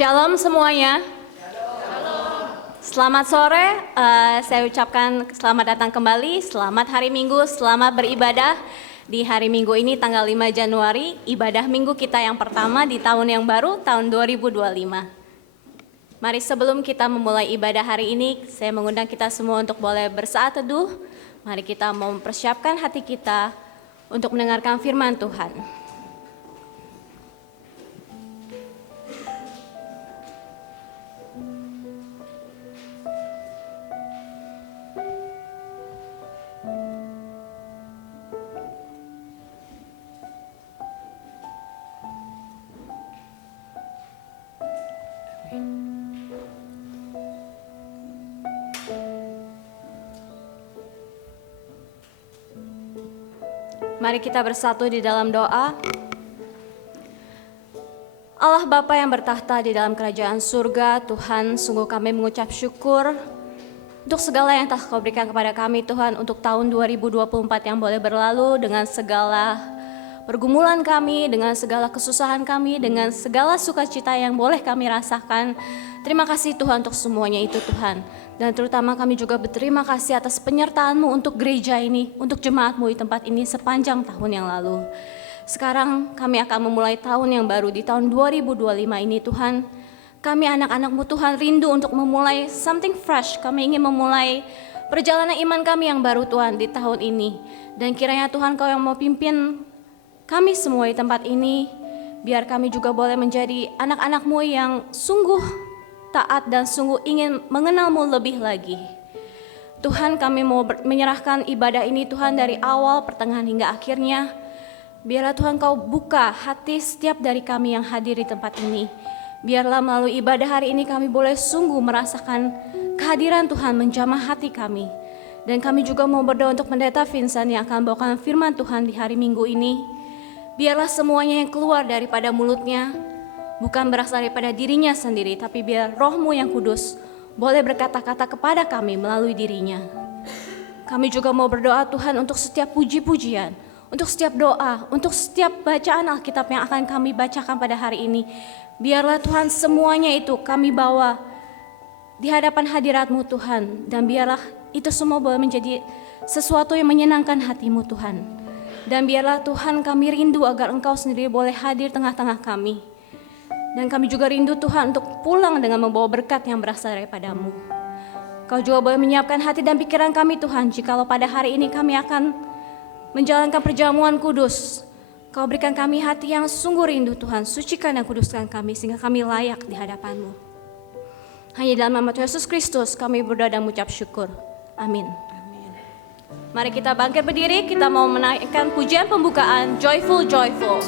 Shalom semuanya. Selamat sore, saya ucapkan selamat datang kembali, selamat hari Minggu, selamat beribadah. Di hari Minggu ini tanggal 5 Januari, ibadah Minggu kita yang pertama di tahun yang baru, tahun 2025. Mari sebelum kita memulai ibadah hari ini, saya mengundang kita semua untuk boleh bersaat teduh. Mari kita mempersiapkan hati kita untuk mendengarkan firman Tuhan. Mari kita bersatu di dalam doa. Allah Bapa yang bertahta di dalam kerajaan surga, Tuhan, sungguh kami mengucap syukur untuk segala yang telah Kau berikan kepada kami, Tuhan, untuk tahun 2024 yang boleh berlalu dengan segala pergumulan kami, dengan segala kesusahan kami, dengan segala sukacita yang boleh kami rasakan. Terima kasih Tuhan untuk semuanya itu, Tuhan. Dan terutama kami juga berterima kasih atas penyertaan-Mu untuk gereja ini, untuk jemaat-Mu di tempat ini sepanjang tahun yang lalu. Sekarang kami akan memulai tahun yang baru di tahun 2025 ini, Tuhan. Kami anak-anak-Mu, Tuhan, rindu untuk memulai something fresh. Kami ingin memulai perjalanan iman kami yang baru, Tuhan, di tahun ini. Dan kiranya Tuhan Kau yang mau pimpin kami semua di tempat ini, biar kami juga boleh menjadi anak-anak-Mu yang sungguh taat dan sungguh ingin mengenal-Mu lebih lagi. Tuhan, kami mau menyerahkan ibadah ini, Tuhan, dari awal, pertengahan hingga akhirnya. Biarlah Tuhan Kau buka hati setiap dari kami yang hadir di tempat ini. Biarlah melalui ibadah hari ini kami boleh sungguh merasakan kehadiran Tuhan menjamah hati kami. Dan kami juga mau berdoa untuk Pendeta Vincent yang akan bawakan firman Tuhan di hari Minggu ini. Biarlah semuanya yang keluar daripada mulutnya bukan berasal daripada dirinya sendiri, tapi biar Roh-Mu yang kudus boleh berkata-kata kepada kami melalui dirinya. Kami juga mau berdoa, Tuhan, untuk setiap puji-pujian, untuk setiap doa, untuk setiap bacaan Alkitab yang akan kami bacakan pada hari ini. Biarlah Tuhan semuanya itu kami bawa di hadapan hadirat-Mu, Tuhan. Dan biarlah itu semua boleh menjadi sesuatu yang menyenangkan hati-Mu, Tuhan. Dan biarlah Tuhan kami rindu agar Engkau sendiri boleh hadir tengah-tengah kami. Dan kami juga rindu, Tuhan, untuk pulang dengan membawa berkat yang berasal daripada-Mu. Kau juga boleh menyiapkan hati dan pikiran kami, Tuhan, jikalau pada hari ini kami akan menjalankan perjamuan kudus. Kau berikan kami hati yang sungguh rindu, Tuhan. Sucikan dan kuduskan kami sehingga kami layak di hadapan-Mu. Hanya dalam nama Tuhan Yesus Kristus kami berdoa dan mengucap syukur. Amin. Mari kita bangkit berdiri, kita mau menaikkan pujian pembukaan Joyful Joyful.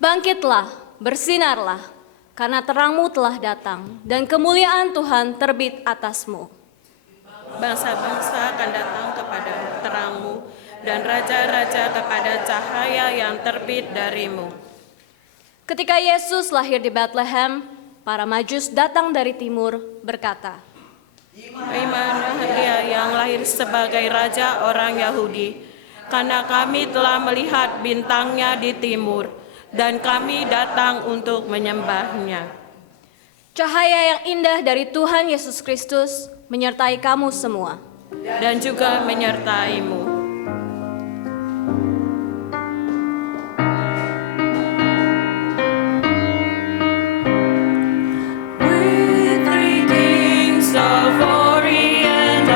Bangkitlah, bersinarlah, karena terang-Mu telah datang, dan kemuliaan Tuhan terbit atas-Mu. Bangsa-bangsa akan datang kepada terang-Mu, dan raja-raja kepada cahaya yang terbit dari-Mu. Ketika Yesus lahir di Bethlehem, para Majus datang dari timur berkata, Bagaimana ia yang lahir sebagai raja orang Yahudi? Karena kami telah melihat bintangnya di timur, dan kami datang untuk menyembahnya. cahaya yang indah dari Tuhan Yesus Kristus menyertai kamu semua. Dan juga menyertaimu. With three kings of Oriental,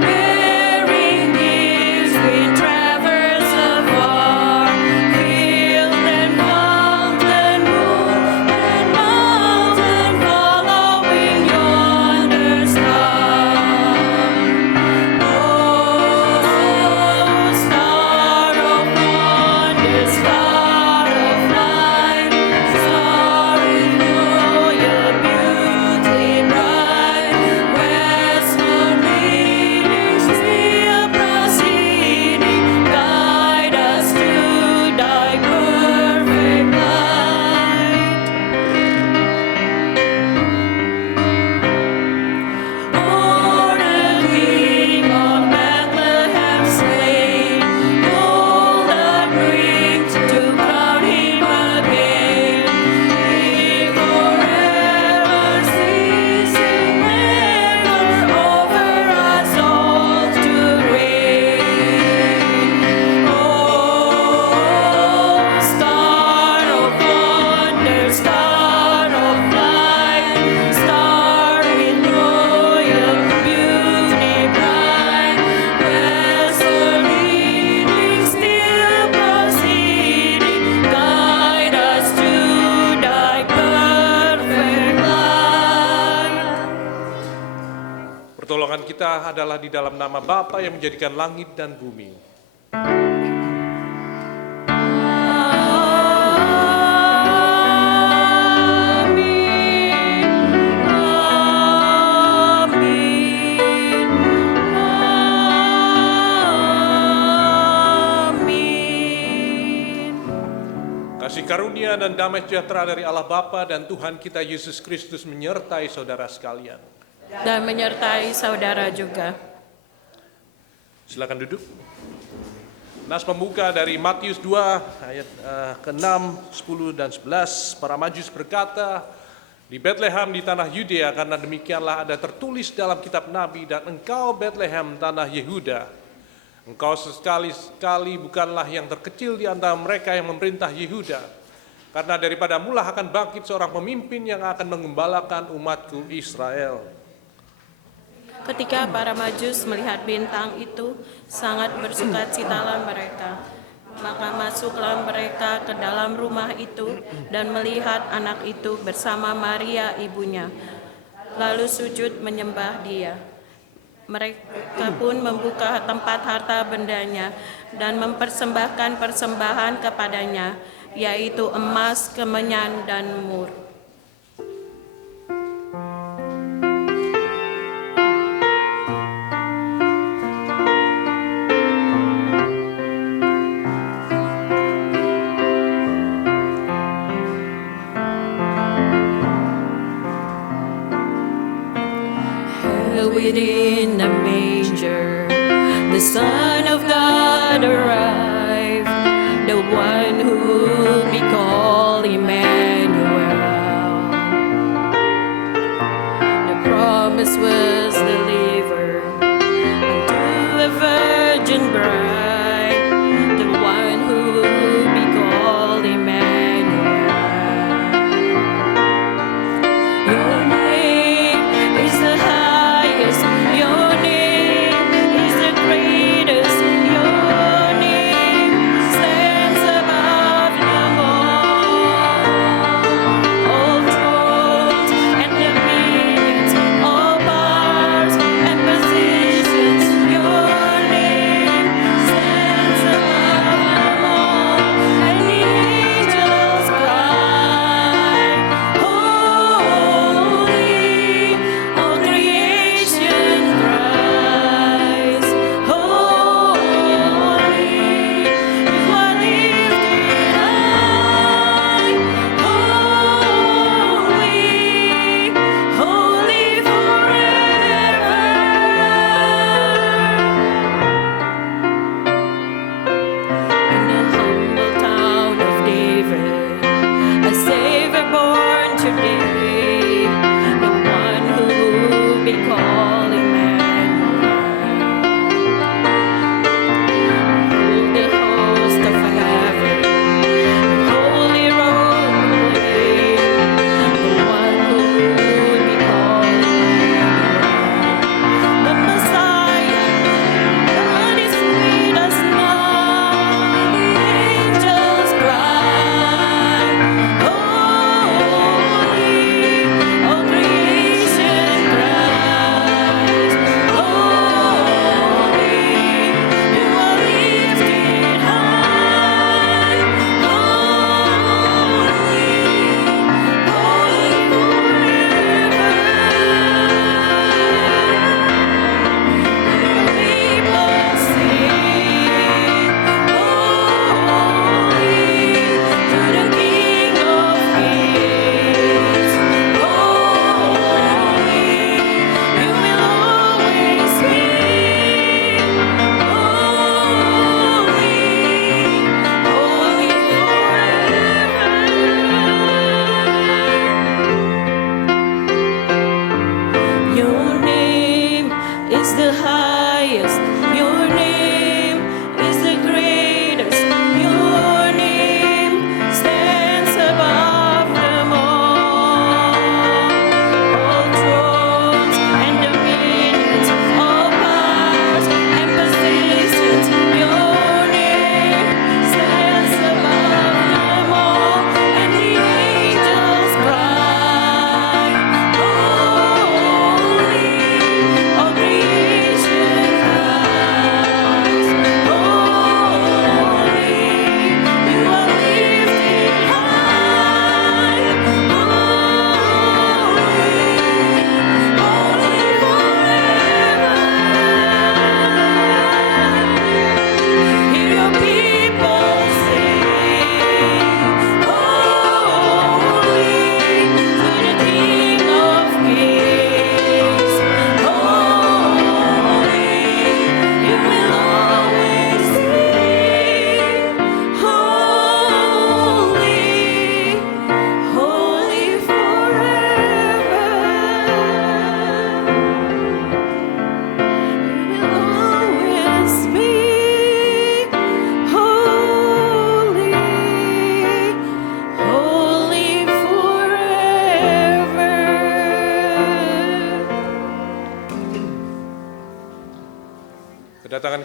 bearing gifts we traverse afar, field and mountain, moon and mountain, following yonder star. Oh, star of wonder, star of light, star in royal beauty bright, westward leading, still proceeding, guide us to thy perfect light. O'er the King of Bethlehem slain, golden wings to crown him again. He forever ceasing never over us all to reign. Oh, star of wonder, star of light, star in royal beauty bright, westward leading, still proceeding, guide us to thy perfect light. Pertolongan kita adalah di dalam nama Bapa yang menjadikan langit dan bumi. Kasih karunia dan damai sejahtera dari Allah Bapa dan Tuhan kita Yesus Kristus menyertai saudara sekalian. Dan menyertai saudara juga. Silakan duduk. Nas pembuka dari Matius 2 ayat ke-6, 10 dan 11. Para Majus berkata, di Bethlehem di tanah Yudea, karena demikianlah ada tertulis dalam kitab Nabi, dan engkau Bethlehem tanah Yehuda, engkau sekali-sekali bukanlah yang terkecil di antara mereka yang memerintah Yehuda, karena daripada mula akan bangkit seorang pemimpin yang akan mengembalakan umatku Israel. Ketika para Majus melihat bintang itu, sangat bersukacitalah mereka. Maka masuklah mereka ke dalam rumah itu dan melihat anak itu bersama Maria ibunya. Lalu sujud menyembah dia. Mereka pun membuka tempat harta bendanya dan mempersembahkan persembahan kepadanya, yaitu emas, kemenyan, dan mur. Within the manger, the Son of God arrived, the one who will be called Emmanuel. The promise was delivered unto a virgin bride, the one who will be called Emmanuel. Your name is the highest, your name is the greatest, your name stands above them all thrones and dominions, all powers and positions. Your name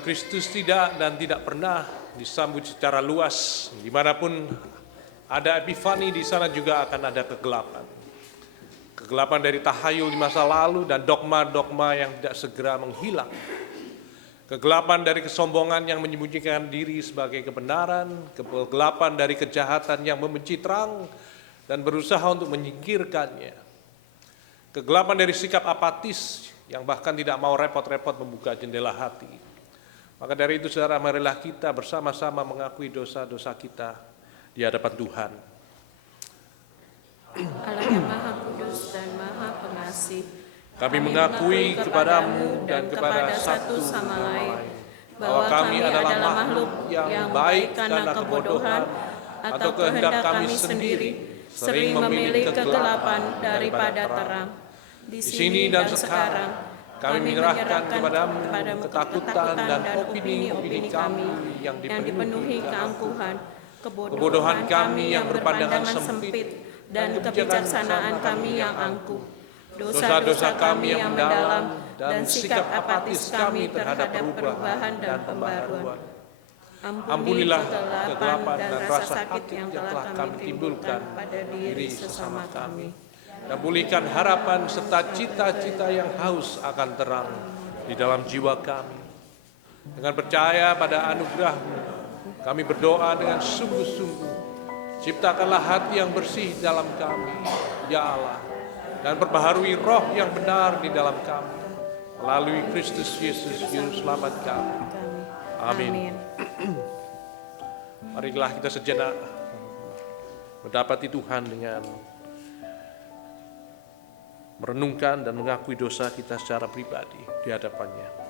Kristus tidak dan tidak pernah disambut secara luas. Dimanapun ada epifani, di sana juga akan ada kegelapan. Kegelapan dari tahayul di masa lalu dan dogma-dogma yang tidak segera menghilang. Kegelapan dari kesombongan yang menyembunyikan diri sebagai kebenaran, kegelapan dari kejahatan yang membenci terang dan berusaha untuk menyingkirkannya. Kegelapan dari sikap apatis yang bahkan tidak mau repot-repot membuka jendela hati. Maka dari itu saudara, marilah kita bersama-sama mengakui dosa-dosa kita di hadapan Tuhan. Allah yang Maha Kudus dan Maha Pengasih, Kami mengakui kepadamu dan kepada satu sama lain bahwa kami adalah makhluk yang baik karena kebodohan atau kehendak kami sendiri, sering memilih kegelapan daripada terang. Di sini dan sekarang kami menyerahkan kepadamu ketakutan dan opini-opini kami yang dipenuhi keangkuhan, kebodohan kami yang berpandangan sempit, dan kebijaksanaan kami yang angkuh. Dosa-dosa kami yang mendalam dan sikap apatis kami terhadap perubahan dan pembaruan. Ampunilah kegelapan dan rasa sakit yang telah kami timbulkan pada diri sesama kami. Dan pulihkan harapan serta cita-cita yang haus akan terang di dalam jiwa kami. Dengan percaya pada anugerah-Mu, kami berdoa dengan sungguh-sungguh. Ciptakanlah hati yang bersih dalam kami, ya Allah, dan perbaharui roh yang benar di dalam kami, melalui Kristus Yesus, Juru Selamat kami. Amin. Marilah kita sejenak mendapati Tuhan dengan merenungkan dan mengakui dosa kita secara pribadi di hadapannya.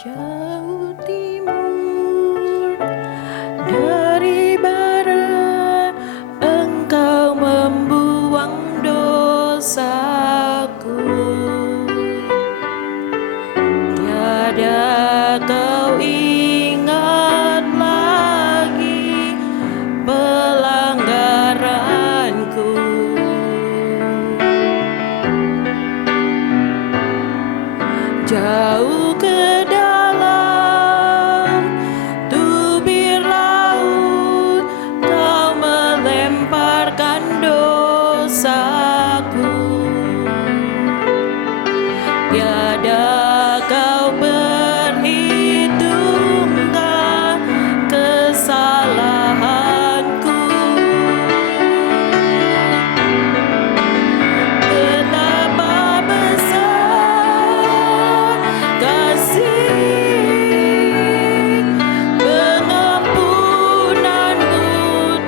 Sejauh timur dari barat, Engkau membuang dosaku. Tiada Kau ingat lagi pelanggaranku. Jauh ke dalam tubir laut, Kau melemparkan dosaku. Tiada Kau perhitungkan kesalahanku. Betapa besar kasih pengampunanmu,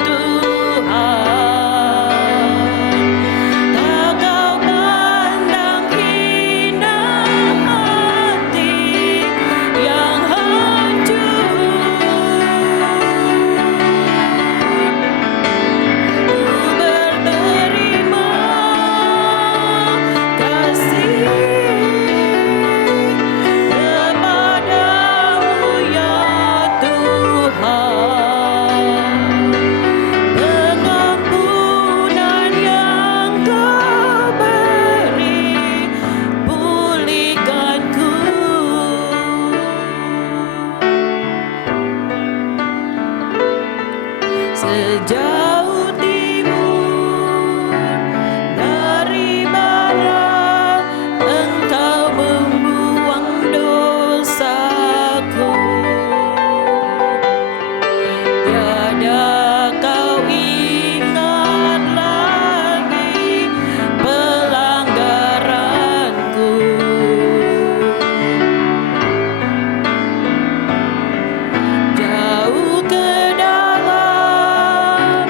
Tuhan. Tak Kau pandang hina hati yang hancur. Ku berterima kasih kepadamu, ya Tuhan. Pengampunan yang Kau beri, pulihkanku. Sejauh timur dari barat, Engkau membuang dosaku. Tiada Kau ingat lagi pelanggaranku. Jauh ke dalam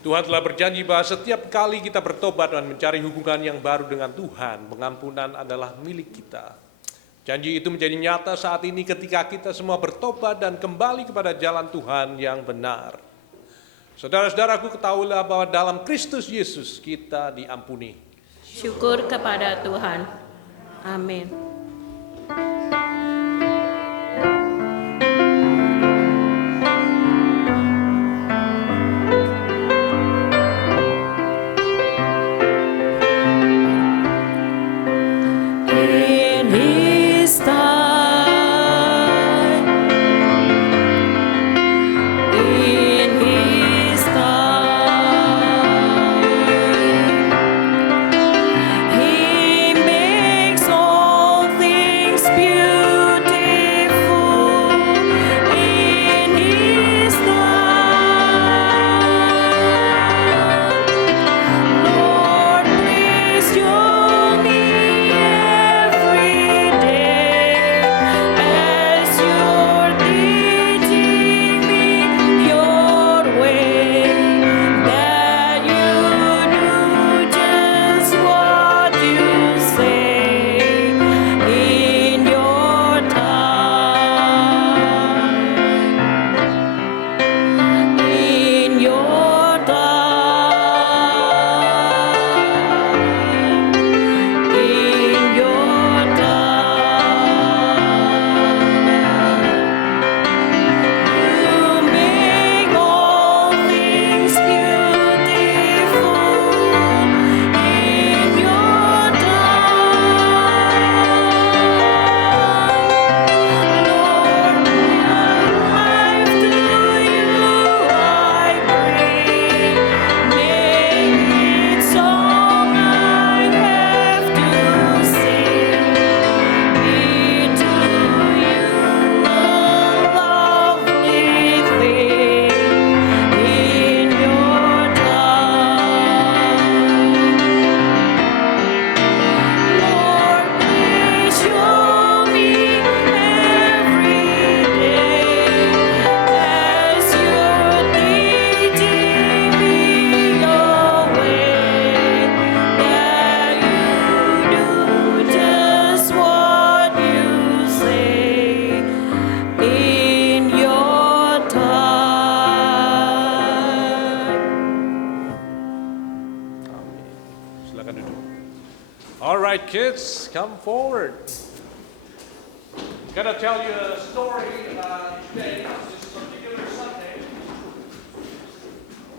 Tuhan telah berjanji bahwa setiap kali kita bertobat dan mencari hubungan yang baru dengan Tuhan, pengampunan adalah milik kita. Janji itu menjadi nyata saat ini ketika kita semua bertobat dan kembali kepada jalan Tuhan yang benar. Saudara-saudaraku, ketahuilah bahwa dalam Kristus Yesus kita diampuni. Syukur kepada Tuhan. Amin. All right, kids, come forward. I'm going to tell you a story today, this particular Sunday.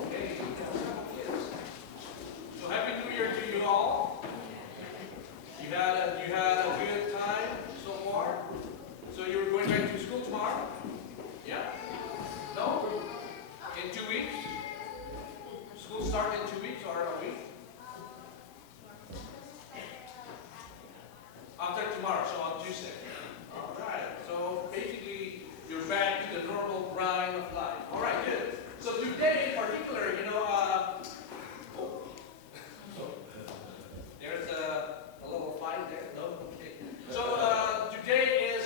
Okay, so Happy New Year to you all. You had a good time so far? So you're going back to school tomorrow? Yeah? No? In 2 weeks? School starts in 2 weeks or a week? After tomorrow, so on Tuesday. All right. So basically, you're back to the normal grind of life. All right, good. So today, in particular, there's a little fight there. No. Okay. So today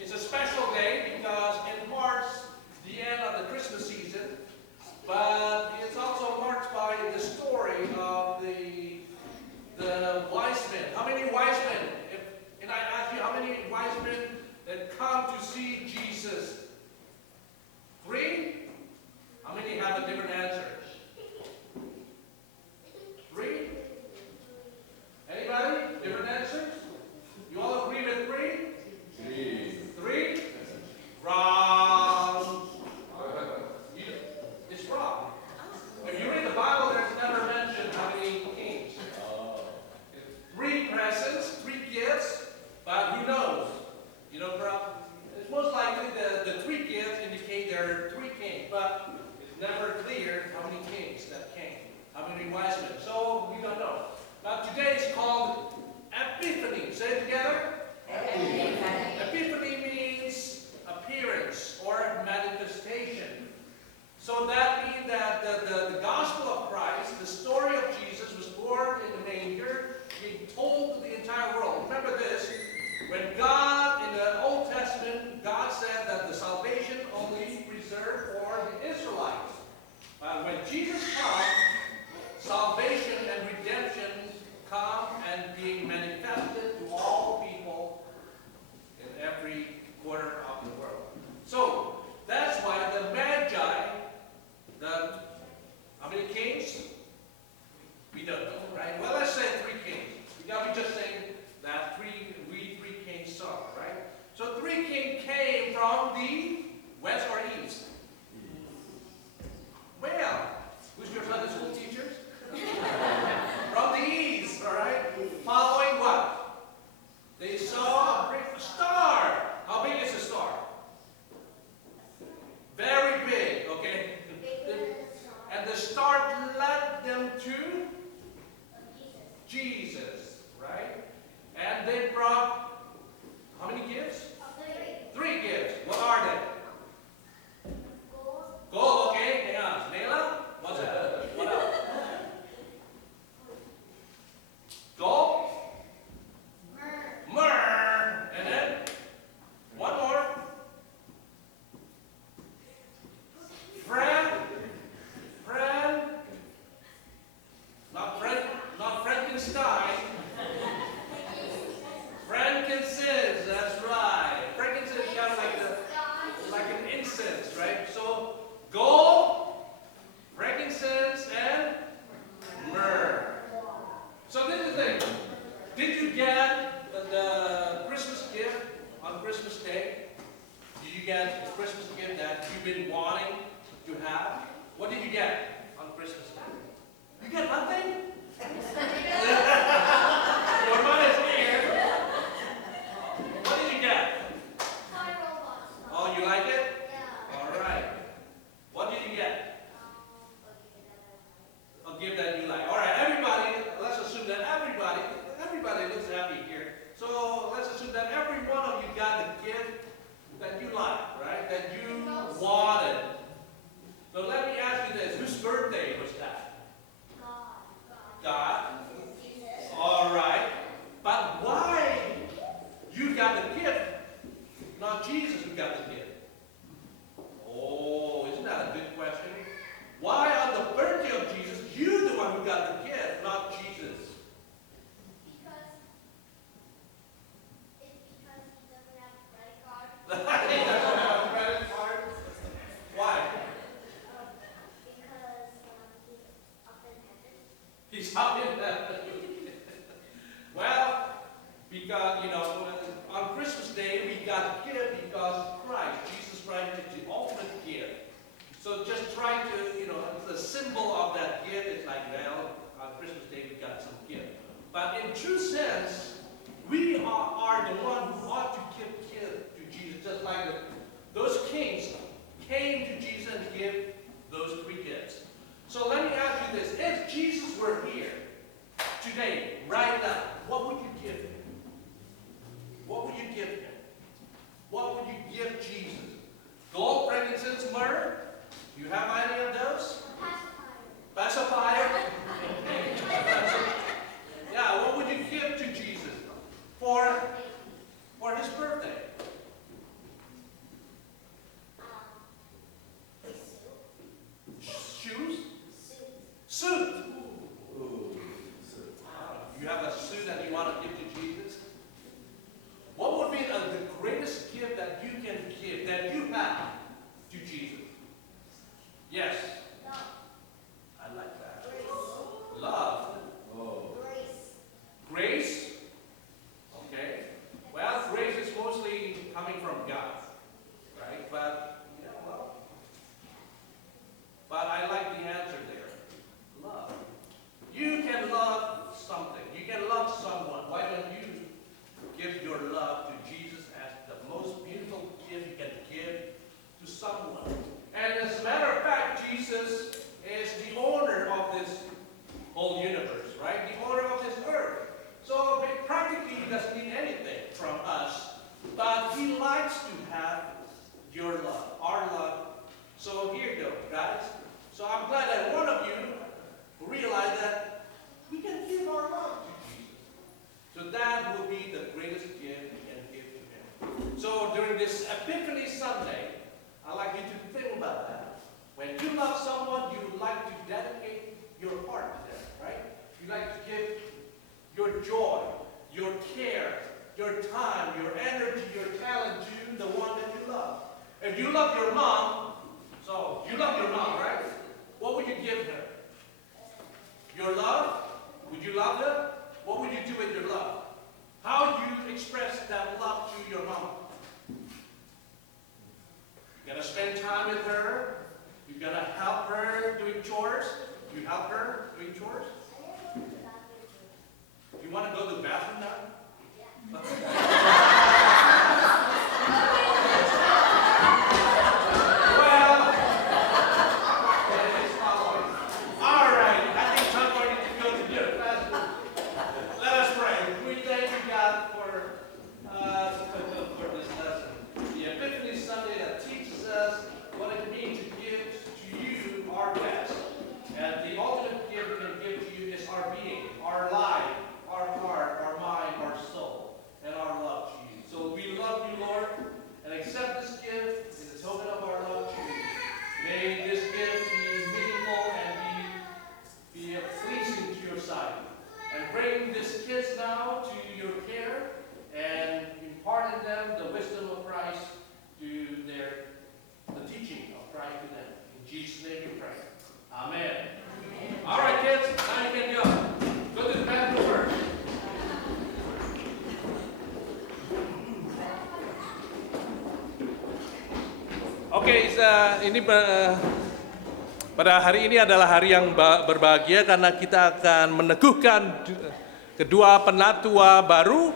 is a special day because it marks the end of the Christmas season, but it's also marked by the story of the wise men. How many wise men? Can I ask you how many wise men that come to see Jesus? 3? How many have a different answer? 3? Anybody? Different answers? You all agree with 3? 3? Wrong. It's wrong. If you read the Bible, there's never mentioned how many kings. 3 presents, 3 gifts, but who knows? It's most likely the 3 gifts indicate there are 3 kings, but it's never clear how many kings that came, how many wise men. So we don't know. Now today is called Epiphany. Say it together. Epiphany means appearance or manifestation. So that means that the gospel of Christ, the story of Jesus, was born in the manger, being told to the entire world. Remember this, when God, in the Old Testament, God said that the salvation only reserved for the Israelites. When Jesus comes, salvation and redemption come and being manifested to all people in every corner of the world. So that's why the Magi, how many kings? We don't know, right? Well, let's say 3 kings. We just saying that we three kings saw, right? So 3 kings came from the west or east. Well, who's your Sunday school teachers? From the east, all right? Following what? They saw a star. How big is the star? Very big, okay? And the star led them to Jesus, right? And they brought how many gifts? 3 gifts. What are they? Gold, okay. Hang on. Nayla? What's that? What else? Gold? Myrrh. And then? One more. Not Frankenstein. Frankincense, that's right. Frankincense is kind of like an incense, right? So gold, frankincense, and myrrh. So this is the thing. Did you get the Christmas gift on Christmas Day? Did you get the Christmas gift that you've been wanting to have? What did you get on Christmas Day? You got nothing? Your money is here. What did you get? Oh, you like it? Yeah. All right. What did you get? A gift that you like. All right, everybody, let's assume that everybody looks happy here. So let's assume that every one of you got the gift that you like, right? That you wanted. So let me ask you this. Whose birthday was that? God. All right. But why you got the gift, not Jesus who got the gift? Oh, isn't that a good question? Why on the birthday of Jesus, you the one who got the gift, not Jesus? Because he doesn't have a credit card. Why? Because He's up in heaven. Well, because, on Christmas Day, we got a gift because Christ, Jesus Christ, is the ultimate gift. So just trying to, the symbol of that gift is like, well, on Christmas Day, we got some gift. But in true sense, we are the one who ought to give gift to Jesus, just like those kings came to Jesus and gave those 3 gifts. So let me ask you this. If Jesus were here today, right now, what would you give him? What would you give him? What would you give Jesus? Gold, frankincense, myrrh? Do you have any of those? Pacifier? Yeah, what would you give to Jesus for his birthday? Shoes? Suit. You have a suit that you want to give to Jesus? What would be the greatest gift that you can give, that you have to Jesus? Yes. I like that. Love. Grace? Okay. Well, grace is mostly coming from God, right? But I like the answer there. Love. You can love something. You can love someone. Why don't you give your love to Jesus as the most beautiful gift you can give to someone? And as a matter of fact, Jesus is the owner of this whole universe, right? The owner of this earth. So practically he doesn't need anything from us, but he likes to have your love, our love. So here you go, guys. So I'm glad that one of you realize that we can give our love to Jesus. So that will be the greatest gift we can give to him. So during this Epiphany Sunday, I'd like you to think about that. When you love someone, you like to dedicate your heart to them, right? You like to give your joy, your care, your time, your energy, your talent to the one that you love. If you love your mom, so you love your mom, right? What would you give her? Your love? Would you love her? What would you do with your love? How you express that love to your mom? You're gonna spend time with her. You're gonna help her doing chores. You help her doing chores. You want to go to the bathroom now? Well, it's following. All right, I think someone needs to go to the bathroom. Let us pray. We thank you, God, for this lesson. The Epiphany Sunday that teaches us what it means to give to you our best. And the ultimate gift we can give to you is our being, our life, our heart, our mind, our soul, and our love to you. So we love you, Lord, and accept this gift as a token of our love to you. May this gift be meaningful and be pleasing to your sight. And bring these kids now to your care and impart in them the wisdom of Christ to the teaching of Christ to them. In Jesus' name we pray. Amen. All right, kids, now you can go. Go to the bathroom first. Oke, ini pada hari ini adalah hari yang berbahagia karena kita akan meneguhkan kedua penatua baru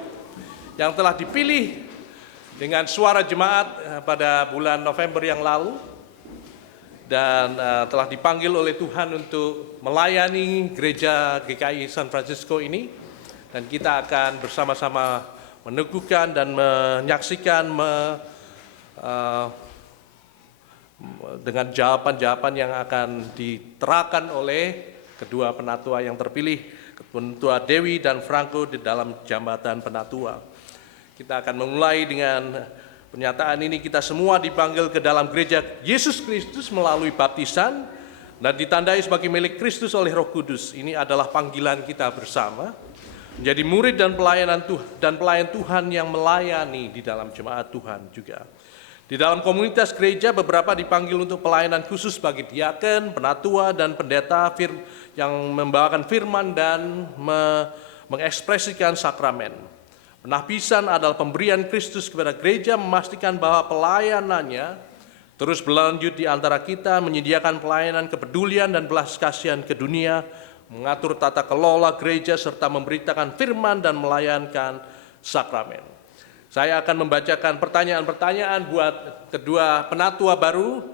yang telah dipilih dengan suara jemaat pada bulan November yang lalu dan telah dipanggil oleh Tuhan untuk melayani gereja GKI San Francisco ini, dan kita akan bersama-sama meneguhkan dan menyaksikan dengan jawaban-jawaban yang akan diterakan oleh kedua penatua yang terpilih, Penatua Dewi dan Franco, di dalam jabatan penatua. Kita akan memulai dengan pernyataan ini. Kita semua dipanggil ke dalam gereja Yesus Kristus melalui baptisan dan ditandai sebagai milik Kristus oleh Roh Kudus. Ini adalah panggilan kita bersama menjadi murid dan pelayan Tuhan yang melayani di dalam jemaat Tuhan juga. Di dalam komunitas gereja, beberapa dipanggil untuk pelayanan khusus bagi diaken, penatua, dan pendeta yang membawakan firman dan mengekspresikan sakramen. Penahbisan adalah pemberian Kristus kepada gereja, memastikan bahwa pelayanannya terus berlanjut di antara kita, menyediakan pelayanan kepedulian dan belas kasihan ke dunia, mengatur tata kelola gereja, serta memberitakan firman dan melayankan sakramen. Saya akan membacakan pertanyaan-pertanyaan buat kedua penatua baru,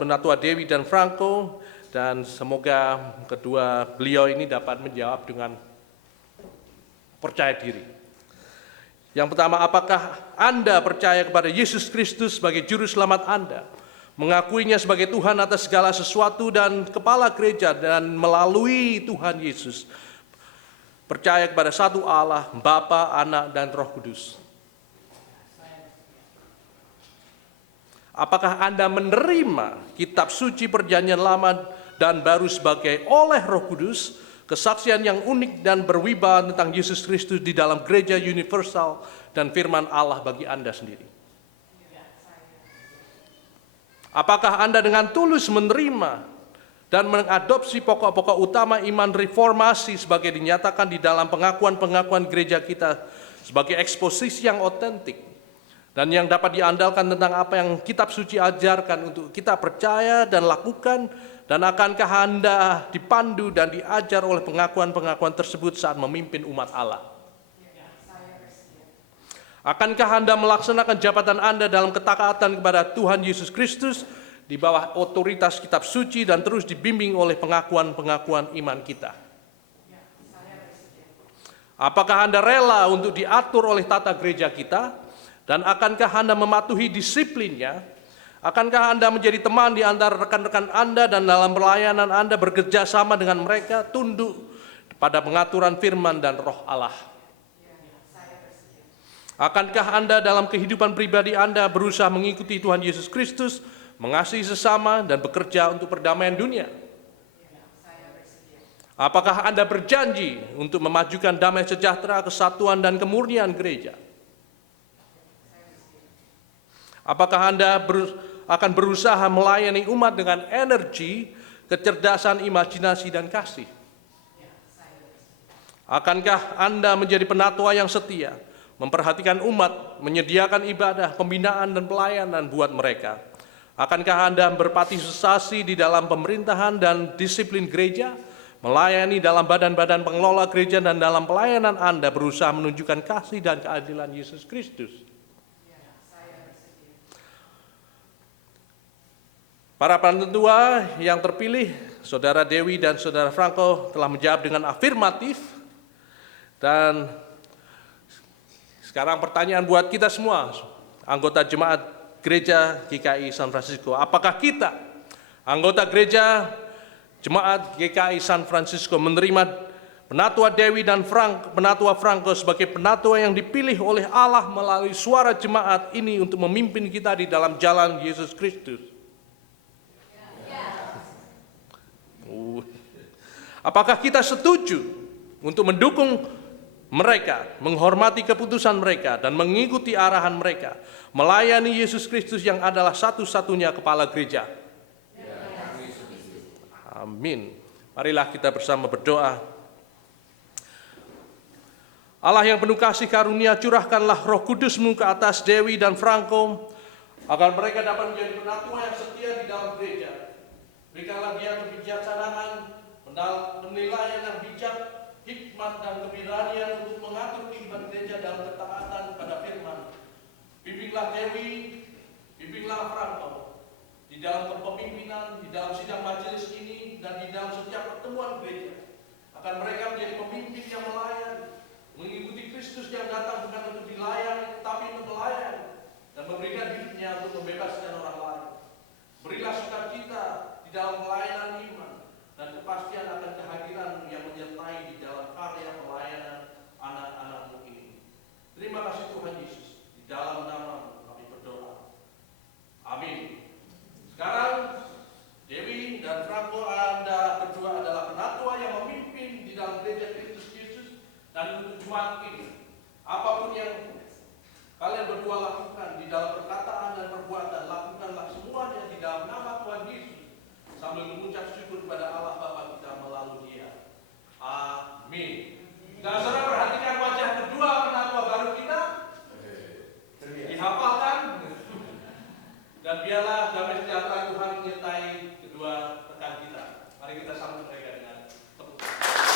Penatua Dewi dan Franco, dan semoga kedua beliau ini dapat menjawab dengan percaya diri. Yang pertama, apakah Anda percaya kepada Yesus Kristus sebagai juru selamat Anda, mengakuinya sebagai Tuhan atas segala sesuatu dan kepala gereja, dan melalui Tuhan Yesus percaya kepada satu Allah, Bapa, Anak, dan Roh Kudus? Apakah Anda menerima kitab suci perjanjian lama dan baru sebagai oleh Roh Kudus, kesaksian yang unik dan berwibawa tentang Yesus Kristus di dalam gereja universal dan firman Allah bagi Anda sendiri? Apakah Anda dengan tulus menerima dan mengadopsi pokok-pokok utama iman reformasi sebagai dinyatakan di dalam pengakuan-pengakuan gereja kita sebagai eksposisi yang otentik dan yang dapat diandalkan tentang apa yang kitab suci ajarkan untuk kita percaya dan lakukan, dan akankah Anda dipandu dan diajar oleh pengakuan-pengakuan tersebut saat memimpin umat Allah? Akankah Anda melaksanakan jabatan Anda dalam ketaatan kepada Tuhan Yesus Kristus di bawah otoritas kitab suci dan terus dibimbing oleh pengakuan-pengakuan iman kita? Apakah Anda rela untuk diatur oleh tata gereja kita? Dan akankah Anda mematuhi disiplinnya? Akankah Anda menjadi teman di antara rekan-rekan Anda dan dalam pelayanan Anda bekerja sama dengan mereka, tunduk pada pengaturan firman dan Roh Allah? Akankah Anda dalam kehidupan pribadi Anda berusaha mengikuti Tuhan Yesus Kristus, mengasihi sesama, dan bekerja untuk perdamaian dunia? Apakah Anda berjanji untuk memajukan damai sejahtera, kesatuan, dan kemurnian gereja? Apakah Anda akan berusaha melayani umat dengan energi, kecerdasan, imajinasi, dan kasih? Akankah Anda menjadi penatua yang setia, memperhatikan umat, menyediakan ibadah, pembinaan, dan pelayanan buat mereka? Akankah Anda berpartisipasi di dalam pemerintahan dan disiplin gereja, melayani dalam badan-badan pengelola gereja, dan dalam pelayanan Anda berusaha menunjukkan kasih dan keadilan Yesus Kristus? Para penatua yang terpilih, Saudara Dewi dan Saudara Franco telah menjawab dengan afirmatif. Dan sekarang pertanyaan buat kita semua, anggota jemaat gereja GKI San Francisco. Apakah kita, anggota gereja jemaat GKI San Francisco, menerima Penatua Dewi dan Penatua Franco sebagai penatua yang dipilih oleh Allah melalui suara jemaat ini untuk memimpin kita di dalam jalan Yesus Kristus? Apakah kita setuju untuk mendukung mereka, menghormati keputusan mereka, dan mengikuti arahan mereka, melayani Yesus Kristus yang adalah satu-satunya kepala gereja? Amin. Marilah kita bersama berdoa. Allah yang penuh kasih karunia, curahkanlah Roh Kudus-Mu ke atas Dewi dan Franco, agar mereka dapat menjadi penatua yang setia di dalam gereja. Berikanlah dia kebijaksanaan, penilaian yang bijak, hikmat, dan keberanian untuk mengatur kehidupan gereja dalam ketaatan pada firman. Bimbinglah Dewi, bimbinglah Franco di dalam kepemimpinan, di dalam sidang majelis ini, dan di dalam setiap pertemuan gereja. Akan mereka menjadi pemimpin yang melayani, mengikuti Kristus yang datang bukan untuk dilayani, tetapi untuk melayani, dan memberikan hidupnya untuk membebaskan orang lain. Berilah sukacita di dalam pelayanan iman, dan kepastian akan kehadiran yang menyertai di dalam karya pelayanan anak-anak-Mu ini. Terima kasih Tuhan Yesus, di dalam nama kami berdoa. Amin. Sekarang Dewi dan Franco, Anda berdua adalah penatua yang memimpin di dalam gereja Kristus Yesus dan untuk jemaat ini. Apapun yang kalian berdua lakukan di dalam perkataan dan perbuatan, lakukanlah semuanya di dalam nama Tuhan Yesus, sambil mengucap syukur kepada Allah Bapa kita melalui Dia. Amin. Dan saudara perhatikan wajah kedua penatua baru kita, dihafalkan, dan biarlah damai sejahtera Tuhan menyertai kedua rekan kita. Mari kita sambut mereka dengan tepuk tangan.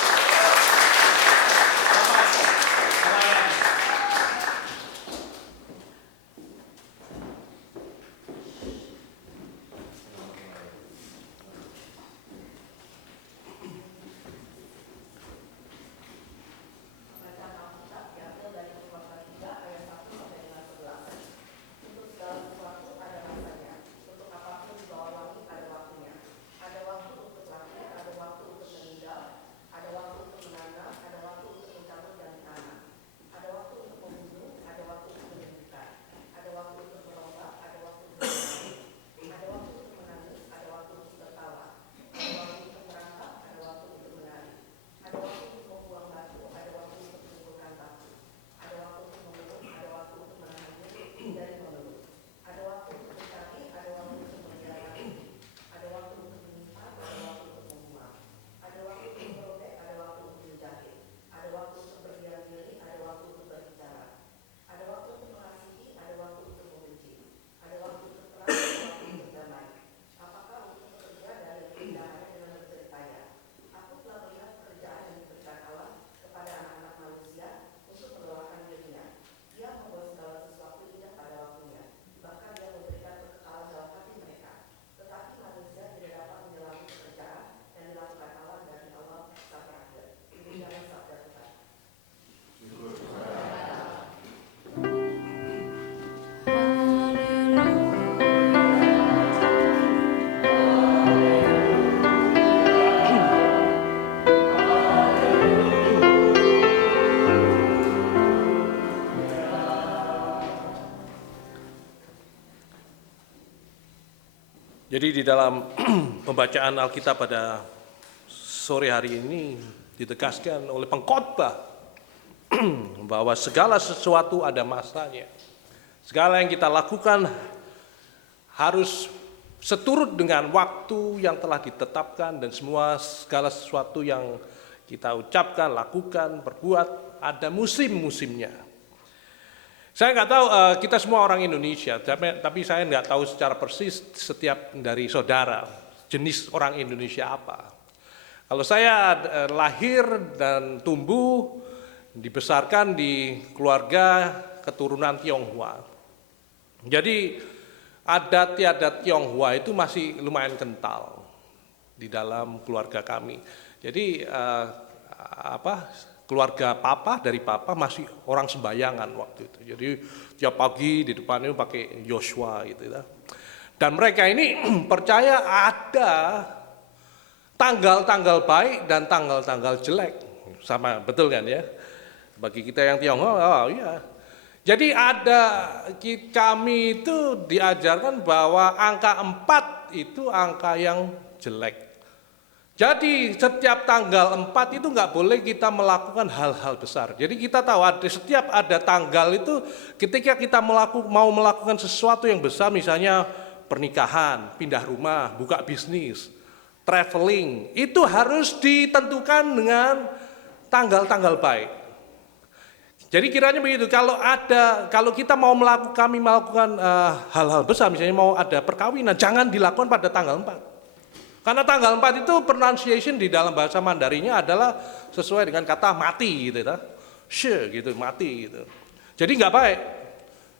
Jadi di dalam pembacaan Alkitab pada sore hari ini ditegaskan oleh pengkhotbah bahwa segala sesuatu ada masanya. Segala yang kita lakukan harus seturut dengan waktu yang telah ditetapkan, dan segala sesuatu yang kita ucapkan, lakukan, perbuat ada musim-musimnya. Saya nggak tahu, kita semua orang Indonesia, tapi saya nggak tahu secara persis setiap dari saudara jenis orang Indonesia apa. Kalau saya lahir dan tumbuh, dibesarkan di keluarga keturunan Tionghoa. Jadi adat-adat Tionghoa itu masih lumayan kental di dalam keluarga kami. Jadi keluarga dari papa masih orang sembayangan waktu itu. Jadi tiap pagi di depannya pakai Yosua gitu ya. Dan mereka ini percaya ada tanggal-tanggal baik dan tanggal-tanggal jelek. Sama, betul kan ya? Bagi kita yang Tionghoa, oh iya. Jadi kami itu diajarkan bahwa angka 4 itu angka yang jelek. Jadi setiap tanggal 4 itu nggak boleh kita melakukan hal-hal besar. Jadi kita tahu setiap ada tanggal itu ketika kita mau melakukan sesuatu yang besar, misalnya pernikahan, pindah rumah, buka bisnis, traveling, itu harus ditentukan dengan tanggal-tanggal baik. Jadi kiranya begitu, kalau kita kami melakukan hal-hal besar, misalnya mau ada perkawinan, jangan dilakukan pada tanggal 4. Karena tanggal 4 itu pronunciation di dalam bahasa Mandarinnya adalah sesuai dengan kata mati gitu ya. She gitu, mati gitu. Jadi nggak baik.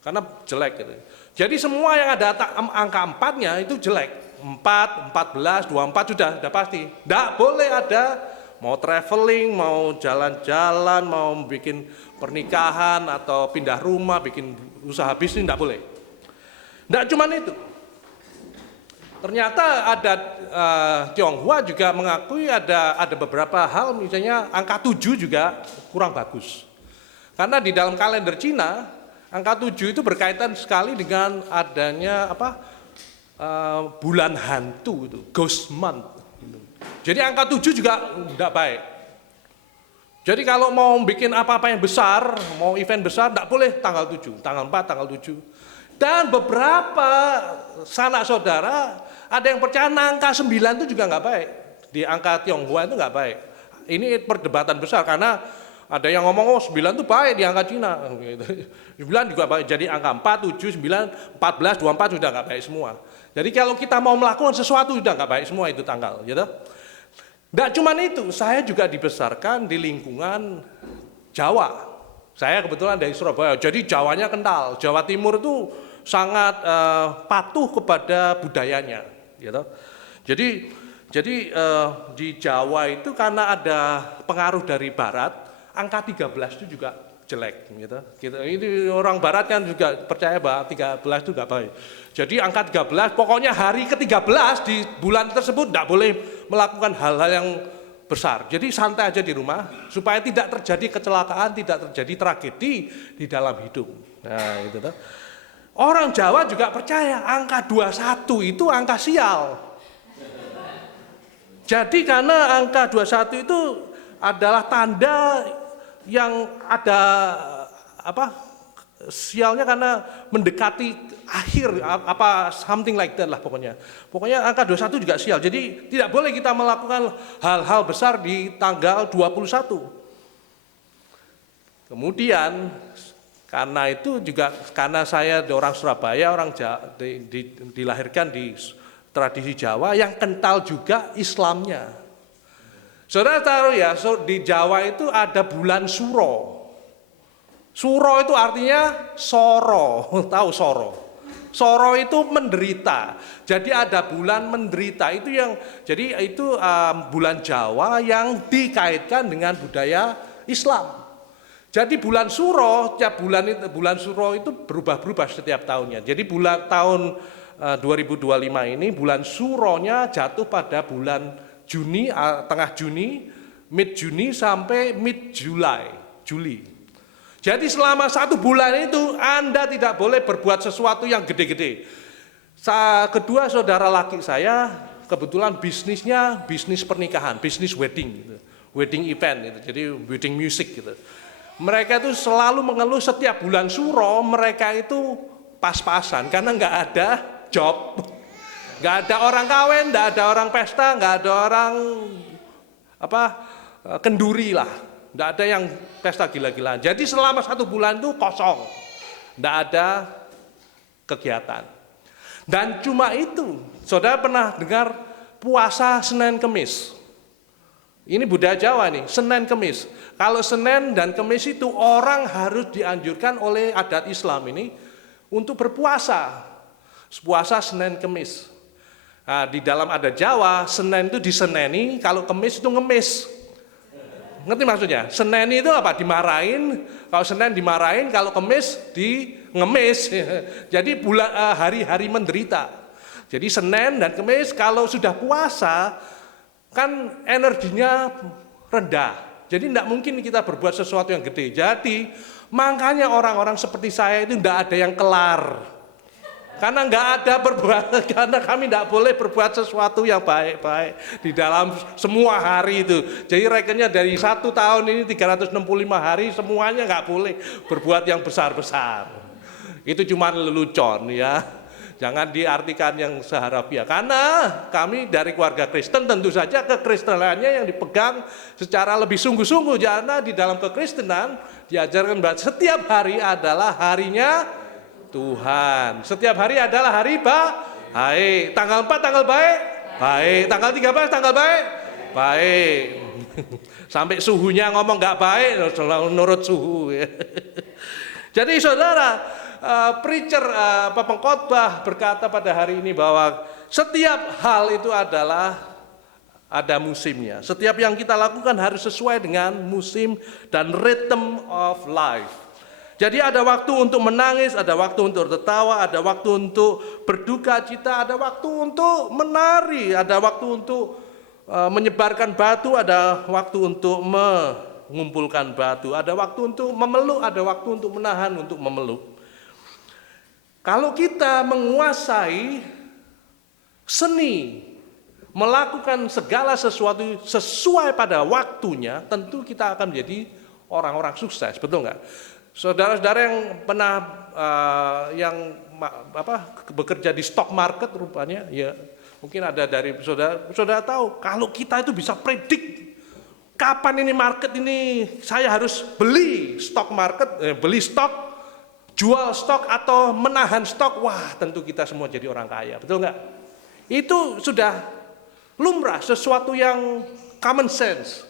Karena jelek gitu. Jadi semua yang ada angka 4-nya itu jelek. 4, 14, 24 sudah pasti. Nggak boleh ada mau traveling, mau jalan-jalan, mau bikin pernikahan atau pindah rumah, bikin usaha bisnis, nggak boleh. Nggak cuma itu. Ternyata ada Tionghoa juga mengakui ada beberapa hal, misalnya angka 7 juga kurang bagus. Karena di dalam kalender Cina, angka 7 itu berkaitan sekali dengan adanya bulan hantu itu, ghost month. Jadi angka 7 juga tidak baik. Jadi kalau mau bikin apa-apa yang besar, mau event besar, tidak boleh tanggal 7, tanggal 4, tanggal 7. Dan beberapa sanak saudara ada yang percaya angka 9 itu juga nggak baik. Di angka Tionghoa itu nggak baik. Ini perdebatan besar karena ada yang ngomong 9 itu baik di angka Cina. 9 juga baik. Jadi angka 4, 7, 9, 14, 24 sudah nggak baik semua. Jadi kalau kita mau melakukan sesuatu sudah nggak baik semua itu tanggal. Gitu. Nggak cuma itu, saya juga dibesarkan di lingkungan Jawa. Saya kebetulan dari Surabaya, jadi Jawanya kental. Jawa Timur itu sangat patuh kepada budayanya. Gitu. Jadi di Jawa itu karena ada pengaruh dari Barat, angka 13 itu juga jelek. Gitu. Ini orang Barat kan juga percaya bahwa 13 itu nggak baik. Jadi angka 13, pokoknya hari ke-13 di bulan tersebut tidak boleh melakukan hal-hal yang besar. Jadi santai aja di rumah supaya tidak terjadi kecelakaan, tidak terjadi tragedi di dalam hidup. Nah, itu tuh. Orang Jawa juga percaya angka 21 itu angka sial. Jadi karena angka 21 itu adalah tanda yang ada sialnya karena mendekati akhir something like that lah pokoknya. Pokoknya angka 21 juga sial. Jadi tidak boleh kita melakukan hal-hal besar di tanggal 21. Kemudian karena itu juga karena saya orang Surabaya, orang dilahirkan di tradisi Jawa yang kental juga Islamnya. Saudara tahu ya, di Jawa itu ada bulan Suro. Suro itu artinya soro, tahu soro. Soro itu menderita. Jadi ada bulan menderita jadi itu bulan Jawa yang dikaitkan dengan budaya Islam. Jadi bulan Suro, tiap bulan Suro itu berubah-berubah setiap tahunnya. Jadi tahun 2025 ini bulan Suronya jatuh pada bulan Juni, tengah Juni, mid Juni sampai mid Juli. Jadi selama 1 bulan itu Anda tidak boleh berbuat sesuatu yang gede-gede. Kedua saudara laki saya kebetulan bisnisnya bisnis pernikahan, bisnis wedding gitu. Wedding event gitu. Jadi wedding music gitu. Mereka itu selalu mengeluh setiap bulan suro mereka itu pas-pasan karena nggak ada job. Nggak ada orang kawin, nggak ada orang pesta, nggak ada orang kenduri lah. Nggak ada yang pesta gila-gilaan. Jadi selama 1 bulan itu kosong. Nggak ada kegiatan. Dan cuma itu, saudara pernah dengar puasa Senin Kemis? Ini budaya Jawa nih, Senin Kemis. Kalau Senin dan Kemis itu orang harus dianjurkan oleh adat Islam ini untuk berpuasa. Puasa Senin Kemis. Nah, di dalam adat Jawa, Senin itu diseneni, kalau Kemis itu ngemis. Ngerti maksudnya? Senin itu apa? Dimarahin. Kalau Senin dimarahin, kalau Kemis ngemis. Jadi hari-hari menderita. Jadi Senin dan Kemis kalau sudah puasa kan energinya rendah. Jadi tidak mungkin kita berbuat sesuatu yang gede. Jadi makanya orang-orang seperti saya itu tidak ada yang kelar. Karena nggak ada karena kami tidak boleh berbuat sesuatu yang baik-baik di dalam semua hari itu. Jadi rekennya dari 1 tahun ini 365 hari semuanya nggak boleh berbuat yang besar-besar. Itu cuma lelucon ya. Jangan diartikan yang seharafiah. Karena kami dari keluarga Kristen tentu saja kekristenannya yang dipegang secara lebih sungguh-sungguh. Karena di dalam kekristenan diajarkan bahwa setiap hari adalah harinya Tuhan. Setiap hari adalah hari baik. Tanggal 4 tanggal baik. Tanggal 13 tanggal baik. Sampai suhunya ngomong nggak baik, nurut suhu. Jadi saudara, preacher pengkhotbah berkata pada hari ini bahwa setiap hal itu adalah ada musimnya. Setiap yang kita lakukan harus sesuai dengan musim dan rhythm of life. Jadi ada waktu untuk menangis, ada waktu untuk tertawa, ada waktu untuk berduka cita, ada waktu untuk menari, ada waktu untuk menyebarkan batu, ada waktu untuk mengumpulkan batu, ada waktu untuk memeluk, ada waktu untuk menahan, untuk memeluk. Kalau kita menguasai seni, melakukan segala sesuatu sesuai pada waktunya, tentu kita akan menjadi orang-orang sukses, betul nggak? Saudara-saudara yang pernah bekerja di stock market rupanya, ya mungkin ada dari saudara tahu kalau kita itu bisa predik kapan ini market ini saya harus beli stock market, beli stok, jual stok atau menahan stok, wah tentu kita semua jadi orang kaya, betul nggak? Itu sudah lumrah, sesuatu yang common sense.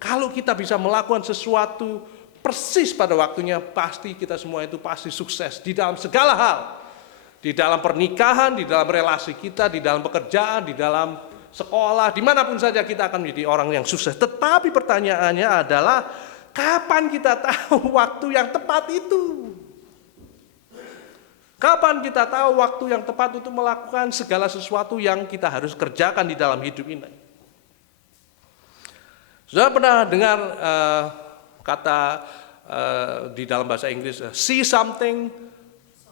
Kalau kita bisa melakukan sesuatu persis pada waktunya, pasti kita semua itu pasti sukses di dalam segala hal. Di dalam pernikahan, di dalam relasi kita, di dalam pekerjaan, di dalam sekolah, dimanapun saja kita akan menjadi orang yang sukses. Tetapi pertanyaannya adalah, kapan kita tahu waktu yang tepat itu? Kapan kita tahu waktu yang tepat untuk melakukan segala sesuatu yang kita harus kerjakan di dalam hidup ini? Sudah pernah dengar kata di dalam bahasa Inggris, see something,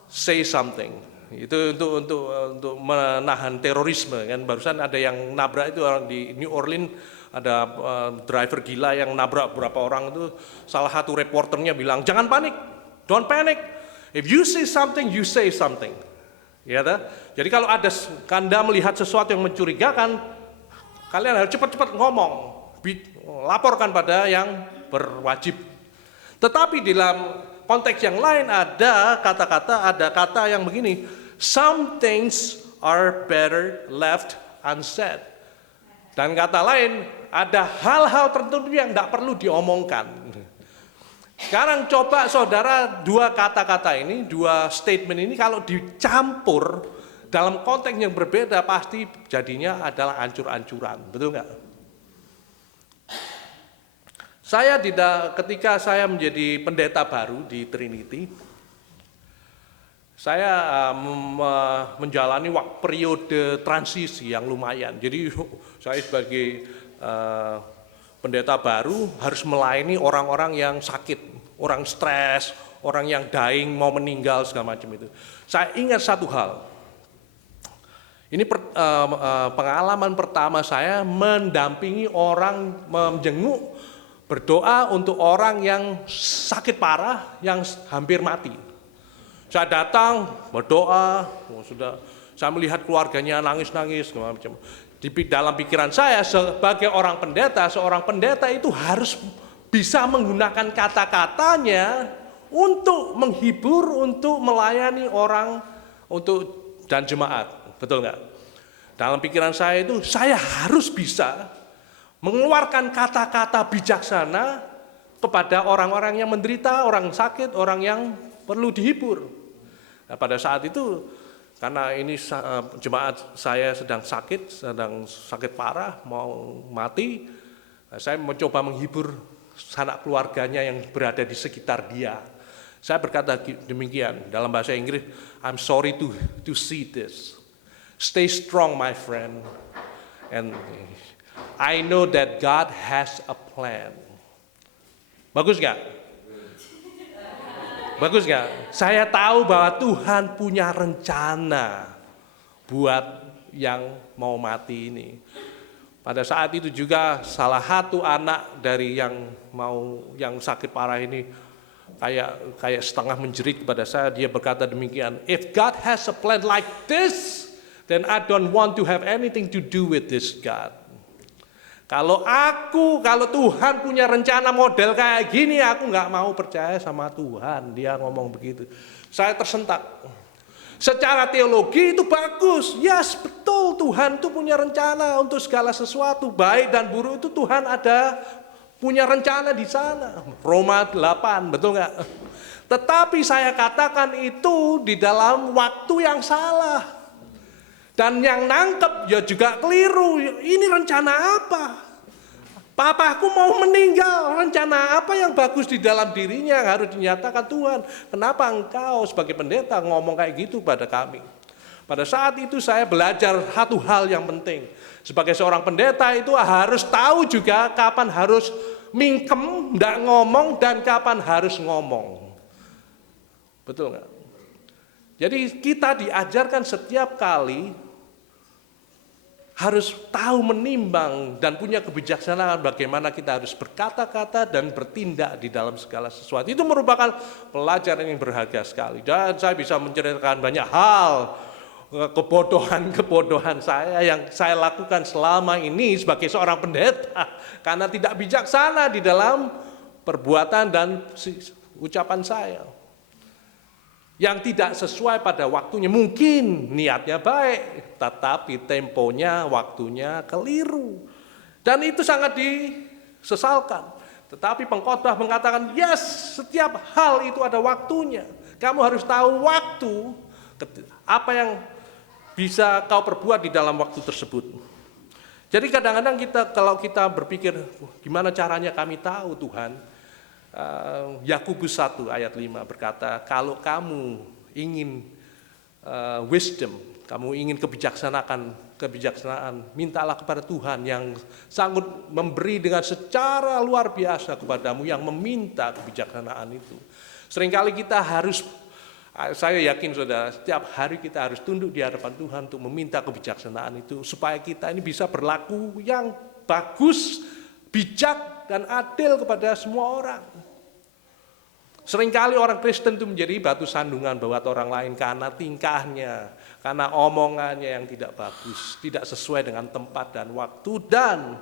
say something. Itu untuk menahan terorisme kan. Barusan ada yang nabrak itu orang di New Orleans, ada driver gila yang nabrak beberapa orang itu. Salah satu reporternya bilang, jangan panik, don't panic. If you see something, you say something. Ya, jadi kalau Anda melihat sesuatu yang mencurigakan, kalian harus cepat-cepat ngomong, laporkan pada yang berwajib. Tetapi dalam konteks yang lain ada kata yang begini, some things are better left unsaid. Dan kata lain, ada hal-hal tertentu yang tidak perlu diomongkan. Sekarang coba saudara, dua kata-kata ini, dua statement ini kalau dicampur dalam konteks yang berbeda pasti jadinya adalah ancur-ancuran, betul nggak? Ketika saya menjadi pendeta baru di Trinity, saya menjalani periode transisi yang lumayan. Jadi saya sebagai pendeta baru harus melayani orang-orang yang sakit, orang stres, orang yang dying, mau meninggal segala macam itu. Saya ingat satu hal, Ini pengalaman pertama saya mendampingi orang, menjenguk, berdoa untuk orang yang sakit parah, yang hampir mati. Saya datang, berdoa, saya melihat keluarganya nangis-nangis, macam. Di dalam pikiran saya sebagai seorang pendeta itu harus bisa menggunakan kata-katanya untuk menghibur, untuk melayani orang, dan jemaat. Betul nggak? Dalam pikiran saya itu, saya harus bisa mengeluarkan kata-kata bijaksana kepada orang-orang yang menderita, orang sakit, orang yang perlu dihibur. Nah, pada saat itu, karena ini jemaat saya sedang sakit parah, mau mati, saya mencoba menghibur sanak keluarganya yang berada di sekitar dia. Saya berkata demikian dalam bahasa Inggris, I'm sorry to see this. Stay strong, my friend. And I know that God has a plan. Bagus nggak? Bagus nggak? Saya tahu bahwa Tuhan punya rencana buat yang mau mati ini. Pada saat itu juga salah satu anak dari yang sakit parah ini kayak setengah menjerit kepada saya. Dia berkata demikian, if God has a plan like this, then I don't want to have anything to do with this God. Kalau Tuhan punya rencana model kayak gini, aku nggak mau percaya sama Tuhan. Dia ngomong begitu. Saya tersentak. Secara teologi itu bagus. Yes, betul, Tuhan itu punya rencana untuk segala sesuatu. Baik dan buruk itu Tuhan punya rencana di sana. Roma 8, betul nggak? Tetapi saya katakan itu di dalam waktu yang salah. Dan yang nangkep ya juga keliru. Ini rencana apa? Papaku mau meninggal. Rencana apa yang bagus di dalam dirinya yang harus dinyatakan Tuhan? Kenapa engkau sebagai pendeta ngomong kayak gitu pada kami? Pada saat itu saya belajar satu hal yang penting. Sebagai seorang pendeta itu harus tahu juga kapan harus mingkem, enggak ngomong, dan kapan harus ngomong. Betul nggak? Jadi kita diajarkan setiap kali harus tahu menimbang dan punya kebijaksanaan bagaimana kita harus berkata-kata dan bertindak di dalam segala sesuatu. Itu merupakan pelajaran yang berharga sekali. Dan saya bisa menceritakan banyak hal, kebodohan saya yang saya lakukan selama ini sebagai seorang pendeta. Karena tidak bijaksana di dalam perbuatan dan ucapan saya. Yang tidak sesuai pada waktunya, mungkin niatnya baik, tetapi temponya, waktunya keliru. Dan itu sangat disesalkan. Tetapi pengkhotbah mengatakan, yes, setiap hal itu ada waktunya. Kamu harus tahu waktu, apa yang bisa kau perbuat di dalam waktu tersebut. Jadi kadang-kadang kalau kita berpikir, gimana caranya kami tahu Tuhan? Yakobus 1 ayat 5 berkata, kalau kamu ingin wisdom, kamu ingin kebijaksanaan, mintalah kepada Tuhan yang sanggup memberi dengan secara luar biasa kepadamu, yang meminta kebijaksanaan itu. Seringkali kita harus, saya yakin saudara, setiap hari kita harus tunduk di hadapan Tuhan untuk meminta kebijaksanaan itu, supaya kita ini bisa berlaku yang bagus, bijak, dan adil kepada semua orang. Seringkali orang Kristen itu menjadi batu sandungan buat orang lain karena tingkahnya, karena omongannya yang tidak bagus, tidak sesuai dengan tempat dan waktu, dan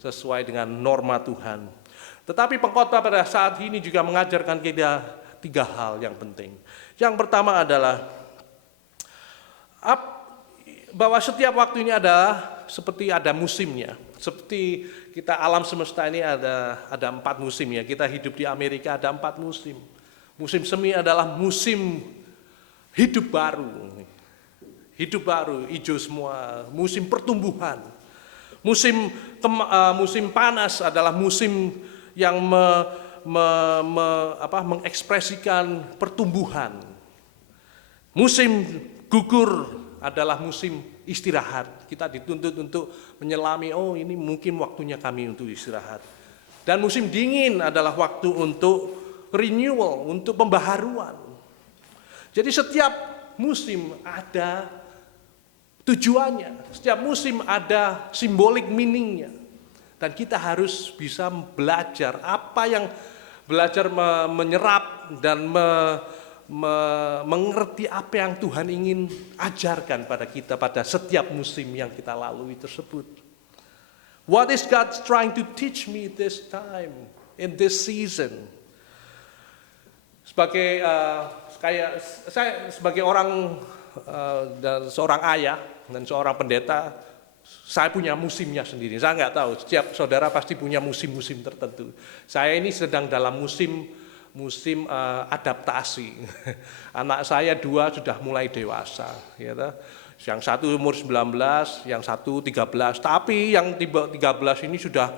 sesuai dengan norma Tuhan. Tetapi pengkhotbah pada saat ini juga mengajarkan kita 3 hal yang penting. Yang pertama adalah bahwa setiap waktu ini adalah seperti ada musimnya. Seperti kita alam semesta ini ada 4 musim ya. Kita hidup di Amerika ada 4 musim. Musim semi adalah musim hidup baru. Hidup baru, hijau semua. Musim pertumbuhan. Musim panas adalah musim yang mengekspresikan pertumbuhan. Musim gugur adalah musim istirahat. Kita dituntut untuk menyelami, oh ini mungkin waktunya kami untuk istirahat. Dan musim dingin adalah waktu untuk renewal, untuk pembaharuan. Jadi setiap musim ada tujuannya. Setiap musim ada simbolik meaningnya. Dan kita harus bisa belajar belajar menyerap dan mengerti apa yang Tuhan ingin ajarkan pada kita pada setiap musim yang kita lalui tersebut. What is God trying to teach me this time, in this season? Saya sebagai orang dan seorang ayah dan seorang pendeta, saya punya musimnya sendiri. Saya nggak tahu, setiap saudara pasti punya musim-musim tertentu. Saya ini sedang dalam musim adaptasi. Anak saya 2 sudah mulai dewasa, gitu. Yang satu umur 19, yang satu 13. Tapi yang 13 ini sudah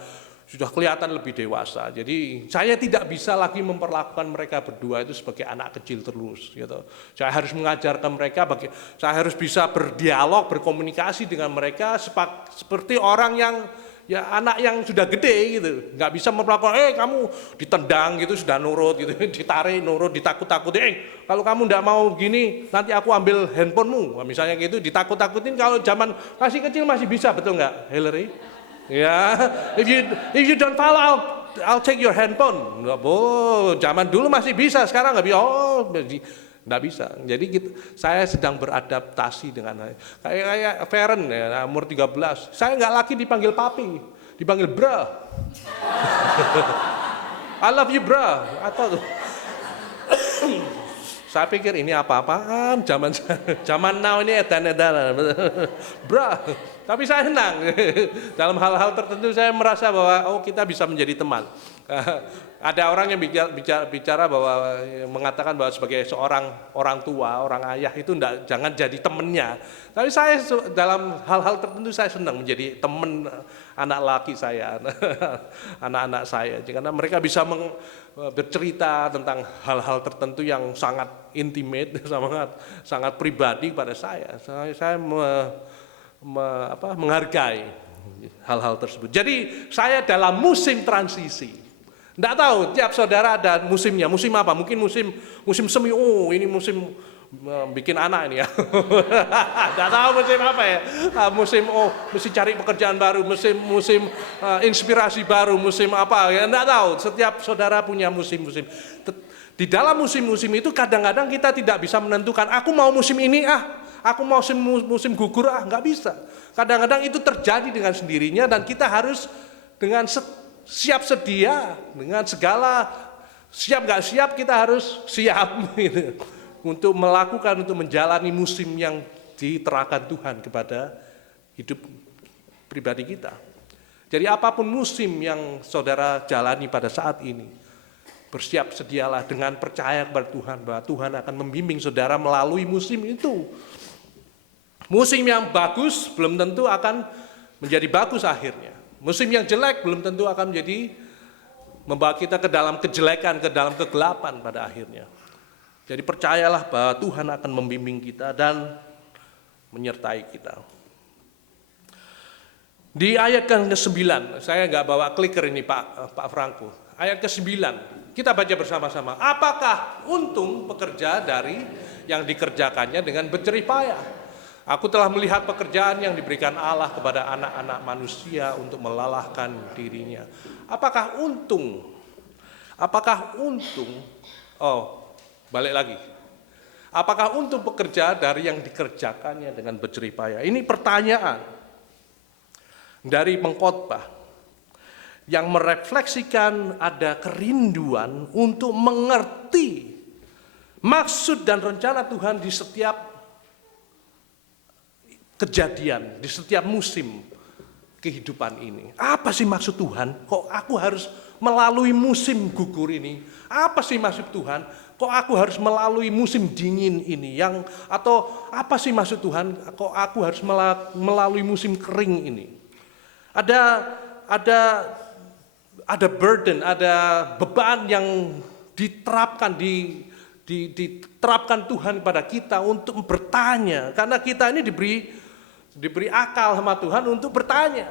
kelihatan lebih dewasa. Jadi saya tidak bisa lagi memperlakukan mereka berdua itu sebagai anak kecil terus, gitu. Saya harus mengajarkan mereka, saya harus bisa berdialog, berkomunikasi dengan mereka seperti orang yang anak yang sudah gede gitu. Nggak bisa memperlakukan, kamu ditendang gitu sudah nurut gitu, ditarik nurut, ditakut-takutin, kalau kamu nggak mau gini nanti aku ambil handphonemu, misalnya gitu, ditakut-takutin. Kalau zaman masih kecil masih bisa, betul nggak, Hillary? Ya, if you don't follow, I'll take your handphone. Zaman dulu masih bisa, sekarang nggak bisa. Nggak bisa. Jadi saya sedang beradaptasi dengan kayak Feren ya, umur 13. Saya nggak lagi dipanggil papi, dipanggil bro. I love you bro. Atau saya pikir ini apa-apaan, zaman now ini edan-edan, bro. Tapi saya senang, dalam hal-hal tertentu saya merasa bahwa kita bisa menjadi teman. Ada orang yang bicara bahwa mengatakan bahwa sebagai seorang orang tua, orang ayah itu jangan jadi temannya. Tapi saya dalam hal-hal tertentu saya senang menjadi teman anak laki saya, anak-anak saya, karena mereka bisa bercerita tentang hal-hal tertentu yang sangat intimate, sangat pribadi pada saya. Saya menghargai hal-hal tersebut. Jadi saya dalam musim transisi. Tidak tahu, tiap saudara ada musimnya. Musim apa? Mungkin musim semi. Oh, ini musim bikin anak ini ya. Tidak tahu musim apa ya. Mesti cari pekerjaan baru, musim inspirasi baru, musim apa ya. Tidak tahu. Setiap saudara punya musim-musim. Di dalam musim-musim itu kadang-kadang kita tidak bisa menentukan. Aku mau musim ini aku mau musim gugur nggak bisa. Kadang-kadang itu terjadi dengan sendirinya dan kita harus dengan siap sedia, dengan segala siap nggak siap kita harus siap gitu, untuk menjalani musim yang diterahkan Tuhan kepada hidup pribadi kita. Jadi apapun musim yang saudara jalani pada saat ini, bersiap sedialah dengan percaya kepada Tuhan bahwa Tuhan akan membimbing saudara melalui musim itu. Musim yang bagus belum tentu akan menjadi bagus akhirnya. Musim yang jelek belum tentu akan membawa kita ke dalam kejelekan, ke dalam kegelapan pada akhirnya. Jadi percayalah bahwa Tuhan akan membimbing kita dan menyertai kita. Di ayat ke-9, saya nggak bawa clicker ini Pak Franco. Ayat ke-9, kita baca bersama-sama. Apakah untung pekerja dari yang dikerjakannya dengan berjerih payah? Aku telah melihat pekerjaan yang diberikan Allah kepada anak-anak manusia untuk melalahkan dirinya. Apakah untung? Balik lagi. Apakah untung pekerja dari yang dikerjakannya dengan berjerih payah? Ini pertanyaan dari pengkhotbah yang merefleksikan ada kerinduan untuk mengerti maksud dan rencana Tuhan di setiap kejadian, di setiap musim kehidupan ini. Apa sih maksud Tuhan? Kok aku harus melalui musim gugur ini? Apa sih maksud Tuhan? Kok aku harus melalui musim dingin ini? Atau apa sih maksud Tuhan? Kok aku harus melalui musim kering ini? Ada burden, ada beban yang diterapkan diterapkan Tuhan pada kita untuk bertanya, karena kita ini diberi akal sama Tuhan untuk bertanya.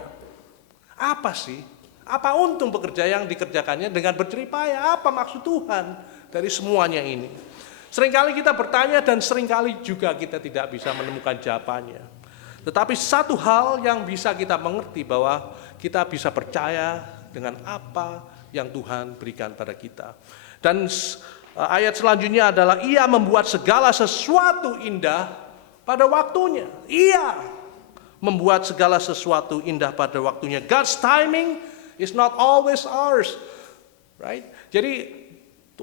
Apa sih? Apa untung pekerja yang dikerjakannya dengan berjerih payah? Apa maksud Tuhan dari semuanya ini? Seringkali kita bertanya dan seringkali juga kita tidak bisa menemukan jawabannya. Tetapi satu hal yang bisa kita mengerti bahwa kita bisa percaya dengan apa yang Tuhan berikan pada kita. Dan ayat selanjutnya adalah Ia membuat segala sesuatu indah pada waktunya. Ia membuat segala sesuatu indah pada waktunya. God's timing is not always ours. Right? Jadi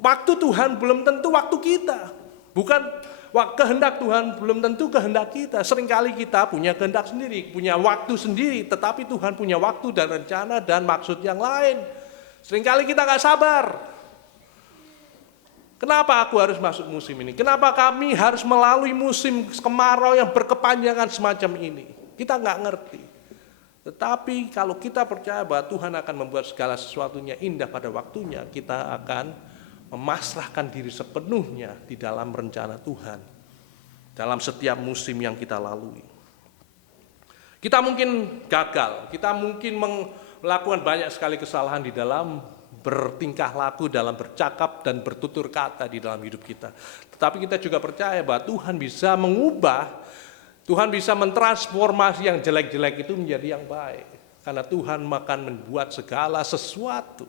waktu Tuhan belum tentu waktu kita. Bukan kehendak Tuhan belum tentu kehendak kita. Seringkali kita punya kehendak sendiri, punya waktu sendiri, tetapi Tuhan punya waktu dan rencana dan maksud yang lain. Seringkali kita gak sabar. Kenapa aku harus masuk musim ini? Kenapa kami harus melalui musim kemarau yang berkepanjangan semacam ini? Kita nggak ngerti. Tetapi kalau kita percaya bahwa Tuhan akan membuat segala sesuatunya indah pada waktunya, kita akan memasrahkan diri sepenuhnya di dalam rencana Tuhan. Dalam setiap musim yang kita lalui. Kita mungkin gagal, kita mungkin melakukan banyak sekali kesalahan di dalam bertingkah laku, dalam bercakap dan bertutur kata di dalam hidup kita. Tetapi kita juga percaya bahwa Tuhan bisa mengubah, Tuhan bisa mentransformasi yang jelek-jelek itu menjadi yang baik. Karena Tuhan akan membuat segala sesuatu.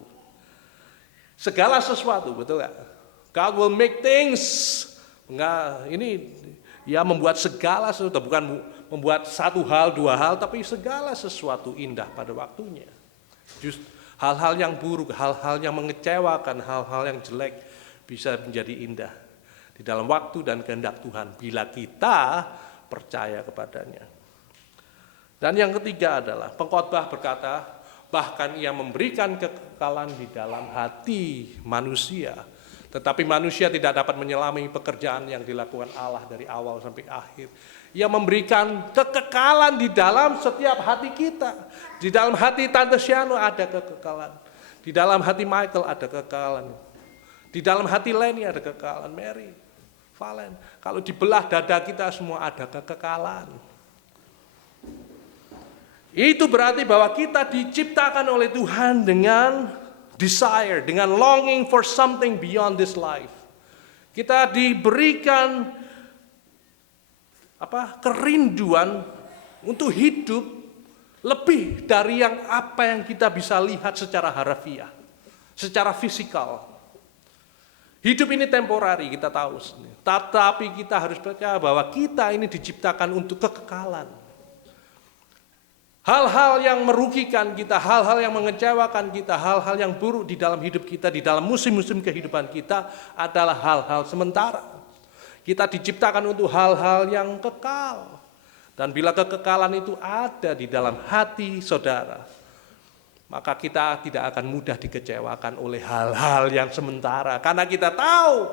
Segala sesuatu, betul gak? God will make things. Enggak, ini ya membuat segala sesuatu, bukan membuat satu hal, dua hal, tapi segala sesuatu indah pada waktunya. Hal-hal yang buruk, hal-hal yang mengecewakan, hal-hal yang jelek bisa menjadi indah di dalam waktu dan kehendak Tuhan bila kita percaya kepadanya. Dan yang ketiga adalah pengkhotbah berkata, bahkan ia memberikan kekekalan di dalam hati manusia. Tetapi manusia tidak dapat menyelami pekerjaan yang dilakukan Allah dari awal sampai akhir. Ia memberikan kekekalan di dalam setiap hati kita. Di dalam hati Tante Siano ada kekekalan. Di dalam hati Michael ada kekekalan. Di dalam hati Lenny ada kekekalan. Mary, Valen. Kalau dibelah dada kita semua ada kekekalan. Itu berarti bahwa kita diciptakan oleh Tuhan dengan desire, dengan longing for something beyond this life. Kita diberikan kerinduan untuk hidup lebih dari yang apa yang kita bisa lihat secara harafiah, secara fisikal. Hidup ini temporari, kita tahu. Tetapi kita harus percaya bahwa kita ini diciptakan untuk kekekalan. Hal-hal yang merugikan kita, hal-hal yang mengecewakan kita, hal-hal yang buruk di dalam hidup kita, di dalam musim-musim kehidupan kita adalah hal-hal sementara. Kita diciptakan untuk hal-hal yang kekal. Dan bila kekekalan itu ada di dalam hati saudara, maka kita tidak akan mudah dikecewakan oleh hal-hal yang sementara. Karena kita tahu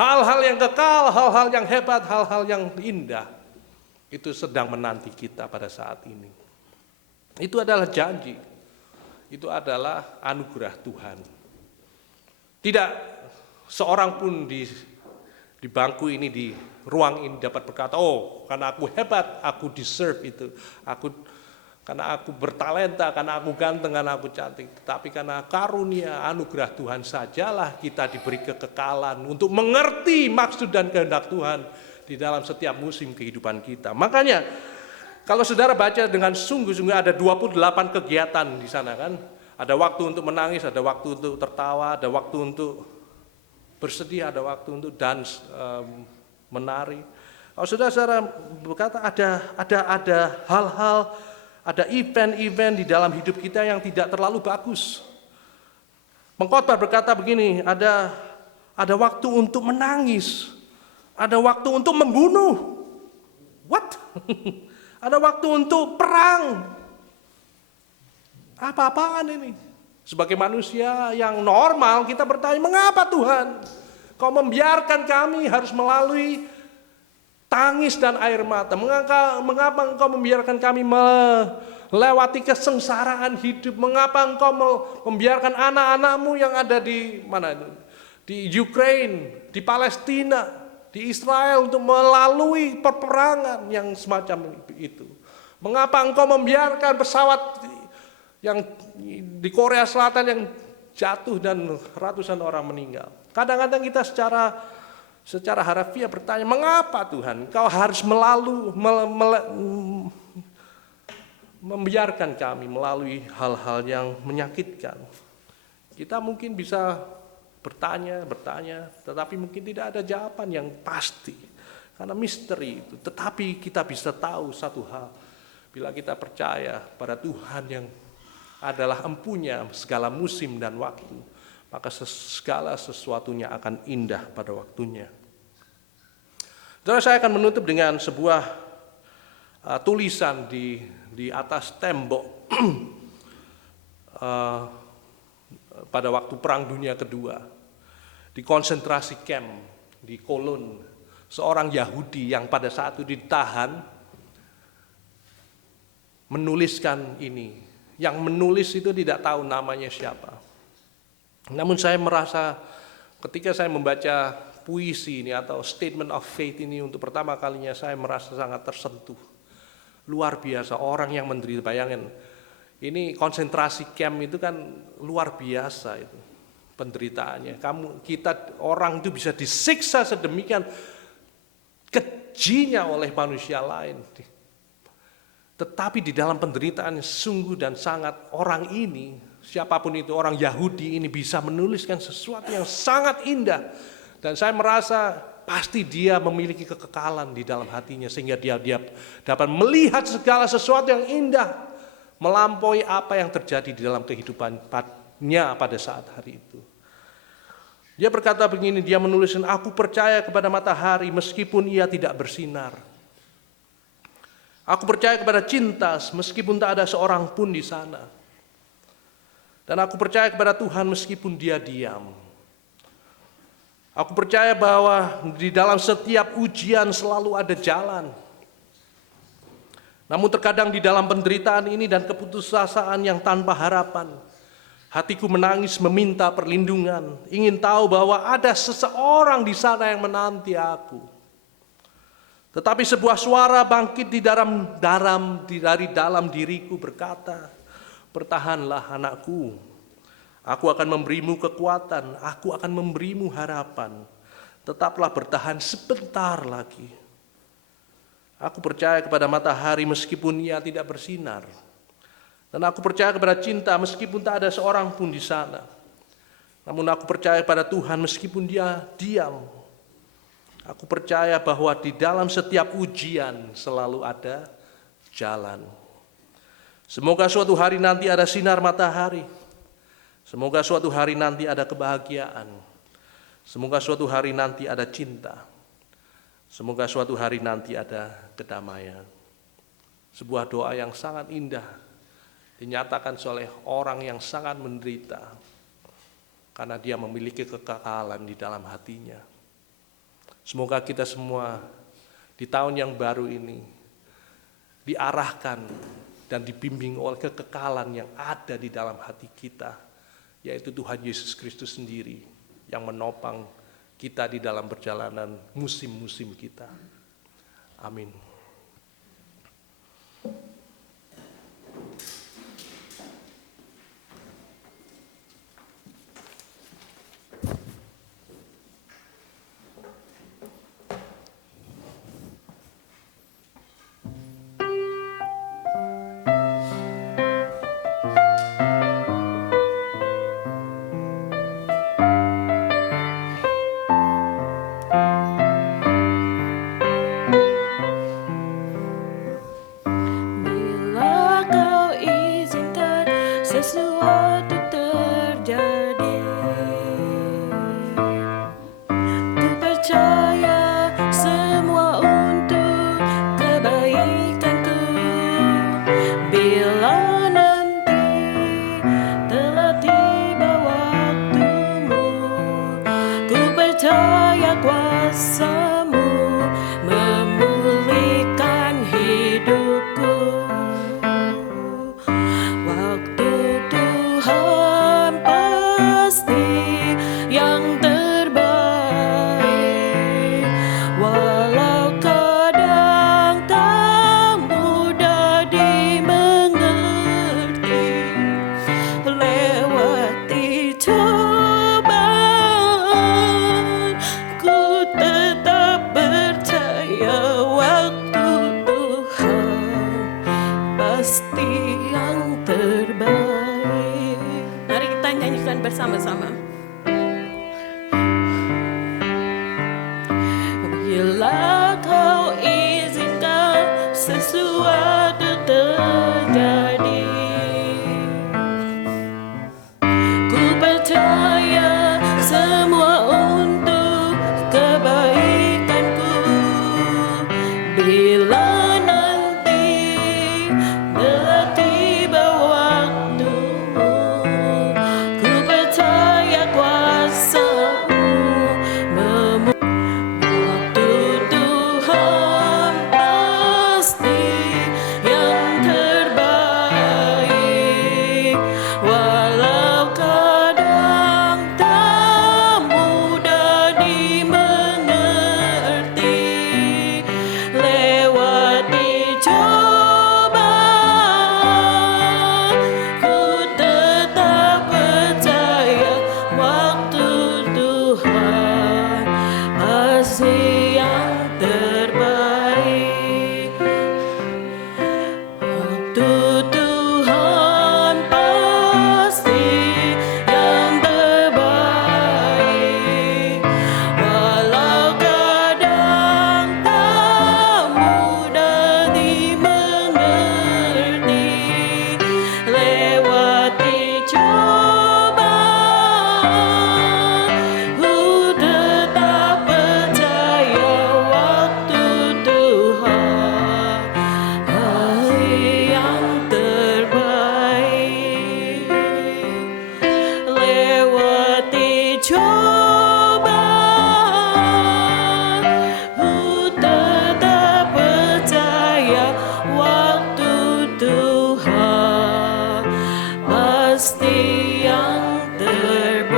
hal-hal yang kekal, hal-hal yang hebat, hal-hal yang indah, itu sedang menanti kita pada saat ini. Itu adalah janji, itu adalah anugerah Tuhan. Tidak seorang pun di bangku ini, di ruang ini dapat berkata, oh karena aku hebat, aku deserve itu. Karena aku bertalenta, karena aku ganteng, karena aku cantik. Tetapi karena karunia anugerah Tuhan sajalah kita diberi kekekalan untuk mengerti maksud dan kehendak Tuhan di dalam setiap musim kehidupan kita. Makanya kalau saudara baca dengan sungguh-sungguh ada 28 kegiatan di sana kan. Ada waktu untuk menangis, ada waktu untuk tertawa, ada waktu untuk bersedih, ada waktu untuk dance, menari. Kalau saudara berkata ada hal-hal, ada event-event di dalam hidup kita yang tidak terlalu bagus. Pengkhotbah berkata begini, ada waktu untuk menangis, ada waktu untuk membunuh. What? Ada waktu untuk perang. Apa-apaan ini? Sebagai manusia yang normal kita bertanya, mengapa Tuhan Kau membiarkan kami harus melalui tangis dan air mata? Mengapa Engkau membiarkan kami melewati kesengsaraan hidup? Mengapa Engkau membiarkan anak-anak-Mu yang ada di mana itu? Di Ukraine, di Palestina, di Israel untuk melalui peperangan yang semacam itu. Mengapa Engkau membiarkan pesawat yang di Korea Selatan yang jatuh dan ratusan orang meninggal? Kadang-kadang kita secara secara harfiah bertanya, mengapa Tuhan Kau harus membiarkan kami melalui hal-hal yang menyakitkan? Kita mungkin bisa bertanya, tetapi mungkin tidak ada jawaban yang pasti. Karena misteri itu. Tetapi kita bisa tahu satu hal. Bila kita percaya pada Tuhan yang adalah empunya segala musim dan waktu, maka segala sesuatunya akan indah pada waktunya. Saudara, saya akan menutup dengan sebuah tulisan di atas tembok pada waktu Perang Dunia Kedua di konsentrasi camp di Kolon. Seorang Yahudi yang pada saat itu ditahan menuliskan ini. Yang menulis itu tidak tahu namanya siapa. Namun saya merasa ketika saya membaca puisi ini atau statement of faith ini untuk pertama kalinya, saya merasa sangat tersentuh. Luar biasa orang yang menderita. Bayangin, ini konsentrasi camp itu kan luar biasa itu penderitaannya. Kita orang itu bisa disiksa sedemikian kejinya oleh manusia lain. Tetapi di dalam penderitaan sungguh dan sangat, orang ini, siapapun itu, orang Yahudi ini bisa menuliskan sesuatu yang sangat indah. Dan saya merasa pasti dia memiliki kekekalan di dalam hatinya, sehingga dia dapat melihat segala sesuatu yang indah melampaui apa yang terjadi di dalam kehidupannya pada saat hari itu. Dia berkata begini, dia menuliskan, aku percaya kepada matahari meskipun ia tidak bersinar. Aku percaya kepada cinta meskipun tak ada seorang pun di sana. Dan aku percaya kepada Tuhan meskipun dia diam. Aku percaya bahwa di dalam setiap ujian selalu ada jalan. Namun terkadang di dalam penderitaan ini dan keputusasaan yang tanpa harapan, hatiku menangis meminta perlindungan, ingin tahu bahwa ada seseorang di sana yang menanti aku. Tetapi sebuah suara bangkit dari dalam diriku berkata, bertahanlah anakku, aku akan memberimu kekuatan, aku akan memberimu harapan, tetaplah bertahan sebentar lagi. Aku percaya kepada matahari meskipun ia tidak bersinar. Dan aku percaya kepada cinta meskipun tak ada seorang pun di sana. Namun aku percaya pada Tuhan meskipun dia diam. Aku percaya bahwa di dalam setiap ujian selalu ada jalan. Semoga suatu hari nanti ada sinar matahari. Semoga suatu hari nanti ada kebahagiaan. Semoga suatu hari nanti ada cinta. Semoga suatu hari nanti ada kedamaian. Sebuah doa yang sangat indah dinyatakan oleh orang yang sangat menderita karena dia memiliki kekekalan di dalam hatinya. Semoga kita semua di tahun yang baru ini diarahkan dan dibimbing oleh kekekalan yang ada di dalam hati kita, yaitu Tuhan Yesus Kristus sendiri yang menopang kita di dalam perjalanan musim-musim kita. Amin. Sesuatu terjadi, ku percaya semua untuk kebaikanku. Bila nanti telah tiba waktumu, ku percaya kuasa-Mu memulihkan hidupku. Tuhan pasti yang terbaik, walau kadang tak bersama-sama. Bila kau izinkan sesuatu terjadi, ku percaya semua untuk kebaikanku. Bila nanti telah tiba waktumu, ku percaya kuasa-Mu waktu Tuhan pasti yang terbaik. Walau kadang tak mudah dimengerti, lewati cobaan, ku tetap percaya waktu Tuhan pasti yang terbaik. Waktu Tuhan pasti yang terbaik. Walau kadang tak mudah dimengerti, lewati cobaan, ku tetap percaya waktu Tuhan yang terbaik. Lewati cobaan, ku tetap percaya waktu Tuhan pasti yang terbaik.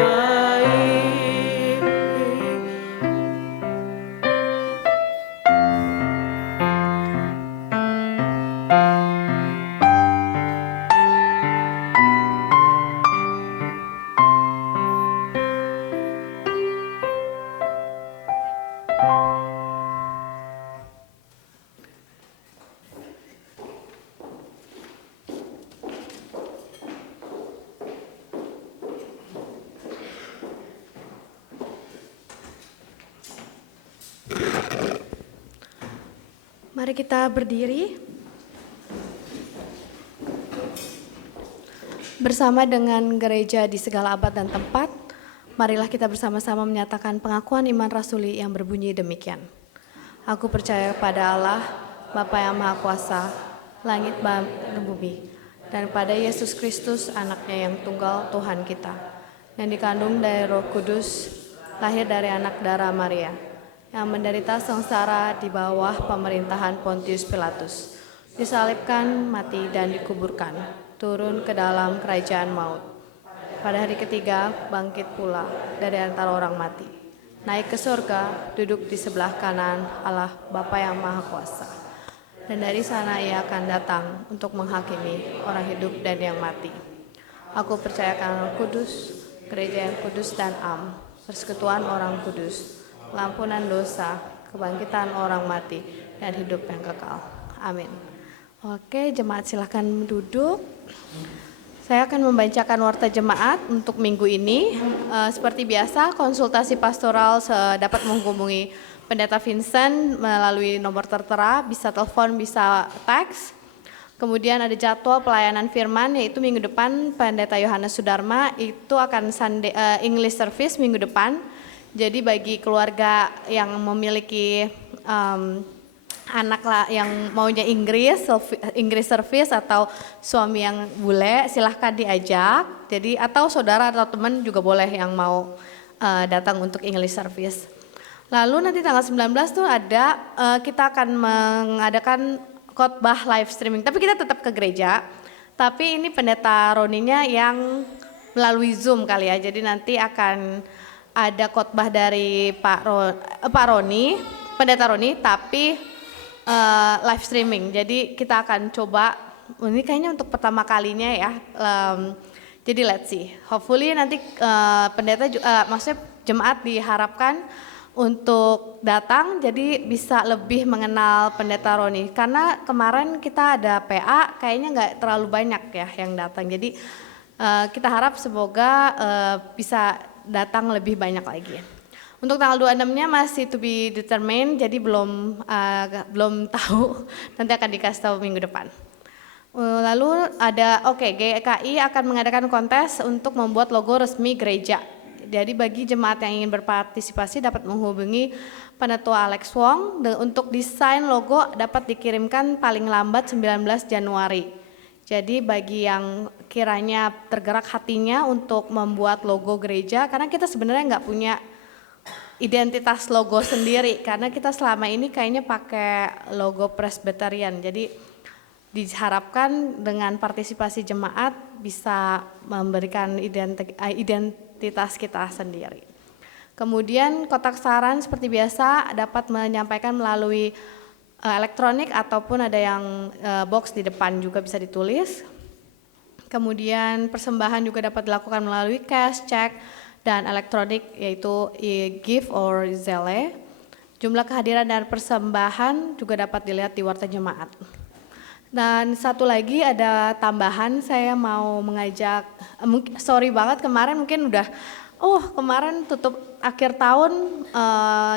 Mari kita berdiri bersama dengan gereja di segala abad dan tempat. Marilah kita bersama-sama menyatakan pengakuan iman rasuli yang berbunyi demikian. Aku percaya pada Allah, Bapa yang Maha Kuasa, langit dan bumi, dan pada Yesus Kristus, anaknya yang tunggal Tuhan kita, yang dikandung dari Roh Kudus, lahir dari anak darah Maria, yang menderita sengsara di bawah pemerintahan Pontius Pilatus, disalibkan, mati, dan dikuburkan, turun ke dalam kerajaan maut. Pada hari ketiga, bangkit pula dari antara orang mati, naik ke surga, duduk di sebelah kanan Allah Bapa yang Maha Kuasa. Dan dari sana ia akan datang untuk menghakimi orang hidup dan yang mati. Aku percayakan Roh Kudus, gereja yang kudus dan am, persekutuan orang kudus, pengampunan dosa, kebangkitan orang mati, dan hidup yang kekal. Amin. Oke, jemaat silakan duduk. Saya akan membacakan warta jemaat untuk minggu ini. Seperti biasa, konsultasi pastoral dapat menghubungi Pendeta Vincent melalui nomor tertera, bisa telepon, bisa teks. Kemudian ada jadwal pelayanan firman, yaitu minggu depan Pendeta Yohanes Sudarma itu akan English service minggu depan. Jadi bagi keluarga yang memiliki anak yang maunya Inggris service atau suami yang bule, silahkan diajak. Jadi atau saudara atau teman juga boleh yang mau datang untuk English service. Lalu nanti tanggal 19 tuh ada kita akan mengadakan khotbah live streaming. Tapi kita tetap ke gereja. Tapi ini Pendeta Roninya yang melalui Zoom kali ya. Jadi nanti akan ada khotbah dari Pak Roni, Pendeta Roni, tapi live streaming. Jadi kita akan coba, ini kayaknya untuk pertama kalinya ya. Jadi let's see. Hopefully nanti pendeta, maksudnya jemaat diharapkan untuk datang, jadi bisa lebih mengenal Pendeta Roni. Karena kemarin kita ada PA, kayaknya nggak terlalu banyak ya yang datang. Jadi Kita harap semoga bisa datang lebih banyak lagi. Untuk tanggal 26-nya masih to be determined, jadi belum tahu, nanti akan dikasih tahu minggu depan. Lalu ada, GKI akan mengadakan kontes untuk membuat logo resmi gereja. Jadi bagi jemaat yang ingin berpartisipasi dapat menghubungi Penetua Alex Wong untuk desain logo dapat dikirimkan paling lambat 19 Januari. Jadi bagi yang kiranya tergerak hatinya untuk membuat logo gereja, karena kita sebenarnya nggak punya identitas logo sendiri, karena kita selama ini kayaknya pakai logo Presbyterian. Jadi diharapkan dengan partisipasi jemaat bisa memberikan identitas kita sendiri. Kemudian kotak saran seperti biasa dapat menyampaikan melalui elektronik ataupun ada yang box di depan juga bisa ditulis. Kemudian persembahan juga dapat dilakukan melalui cash, check, dan elektronik yaitu gift or Zelle. Jumlah kehadiran dan persembahan juga dapat dilihat di warta jemaat. Dan satu lagi ada tambahan, saya mau mengajak, sorry banget kemarin mungkin udah, kemarin tutup akhir tahun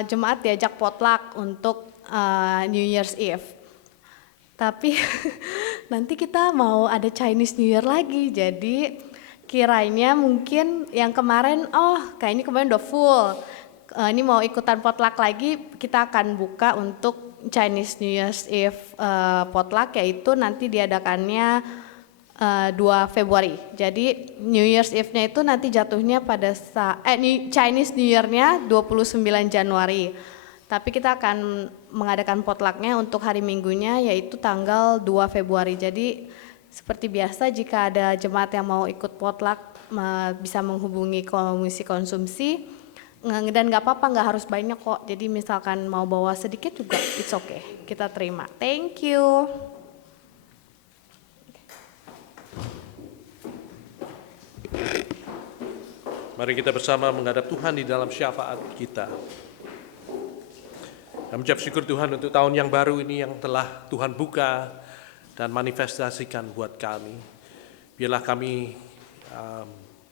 jemaat diajak potluck untuk New Year's Eve. Tapi nanti kita mau ada Chinese New Year lagi, jadi kiranya mungkin yang kemarin, kayaknya kemarin udah full. Ini mau ikutan potluck lagi, kita akan buka untuk Chinese New Year's Eve potluck, yaitu nanti diadakannya 2 Februari. Jadi New Year's Eve-nya itu nanti jatuhnya pada Chinese New Year-nya 29 Januari. Tapi kita akan mengadakan potlucknya untuk hari Minggunya yaitu tanggal 2 Februari. Jadi seperti biasa jika ada jemaat yang mau ikut potluck bisa menghubungi komisi konsumsi dan nggak apa-apa, nggak harus banyak kok. Jadi misalkan mau bawa sedikit juga it's okay, kita terima. Thank you. Mari kita bersama menghadap Tuhan di dalam syafaat kita. Kami ucap syukur Tuhan untuk tahun yang baru ini yang telah Tuhan buka dan manifestasikan buat kami. Biarlah kami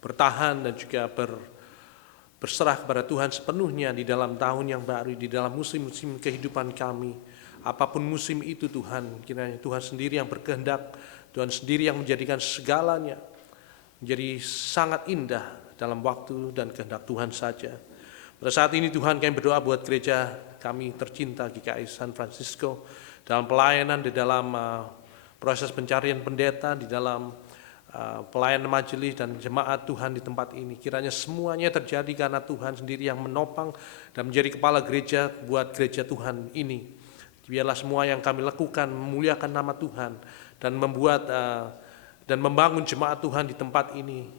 bertahan dan juga berserah kepada Tuhan sepenuhnya di dalam tahun yang baru, di dalam musim-musim kehidupan kami. Apapun musim itu Tuhan, kiranya Tuhan sendiri yang berkehendak, Tuhan sendiri yang menjadikan segalanya menjadi sangat indah dalam waktu dan kehendak Tuhan saja. Pada saat ini Tuhan kami berdoa buat gereja kami tercinta GKI San Francisco dalam pelayanan, di dalam proses pencarian pendeta, di dalam pelayanan majelis dan jemaat Tuhan di tempat ini. Kiranya semuanya terjadi karena Tuhan sendiri yang menopang dan menjadi kepala gereja buat gereja Tuhan ini. Biarlah semua yang kami lakukan memuliakan nama Tuhan dan membuat dan membangun jemaat Tuhan di tempat ini.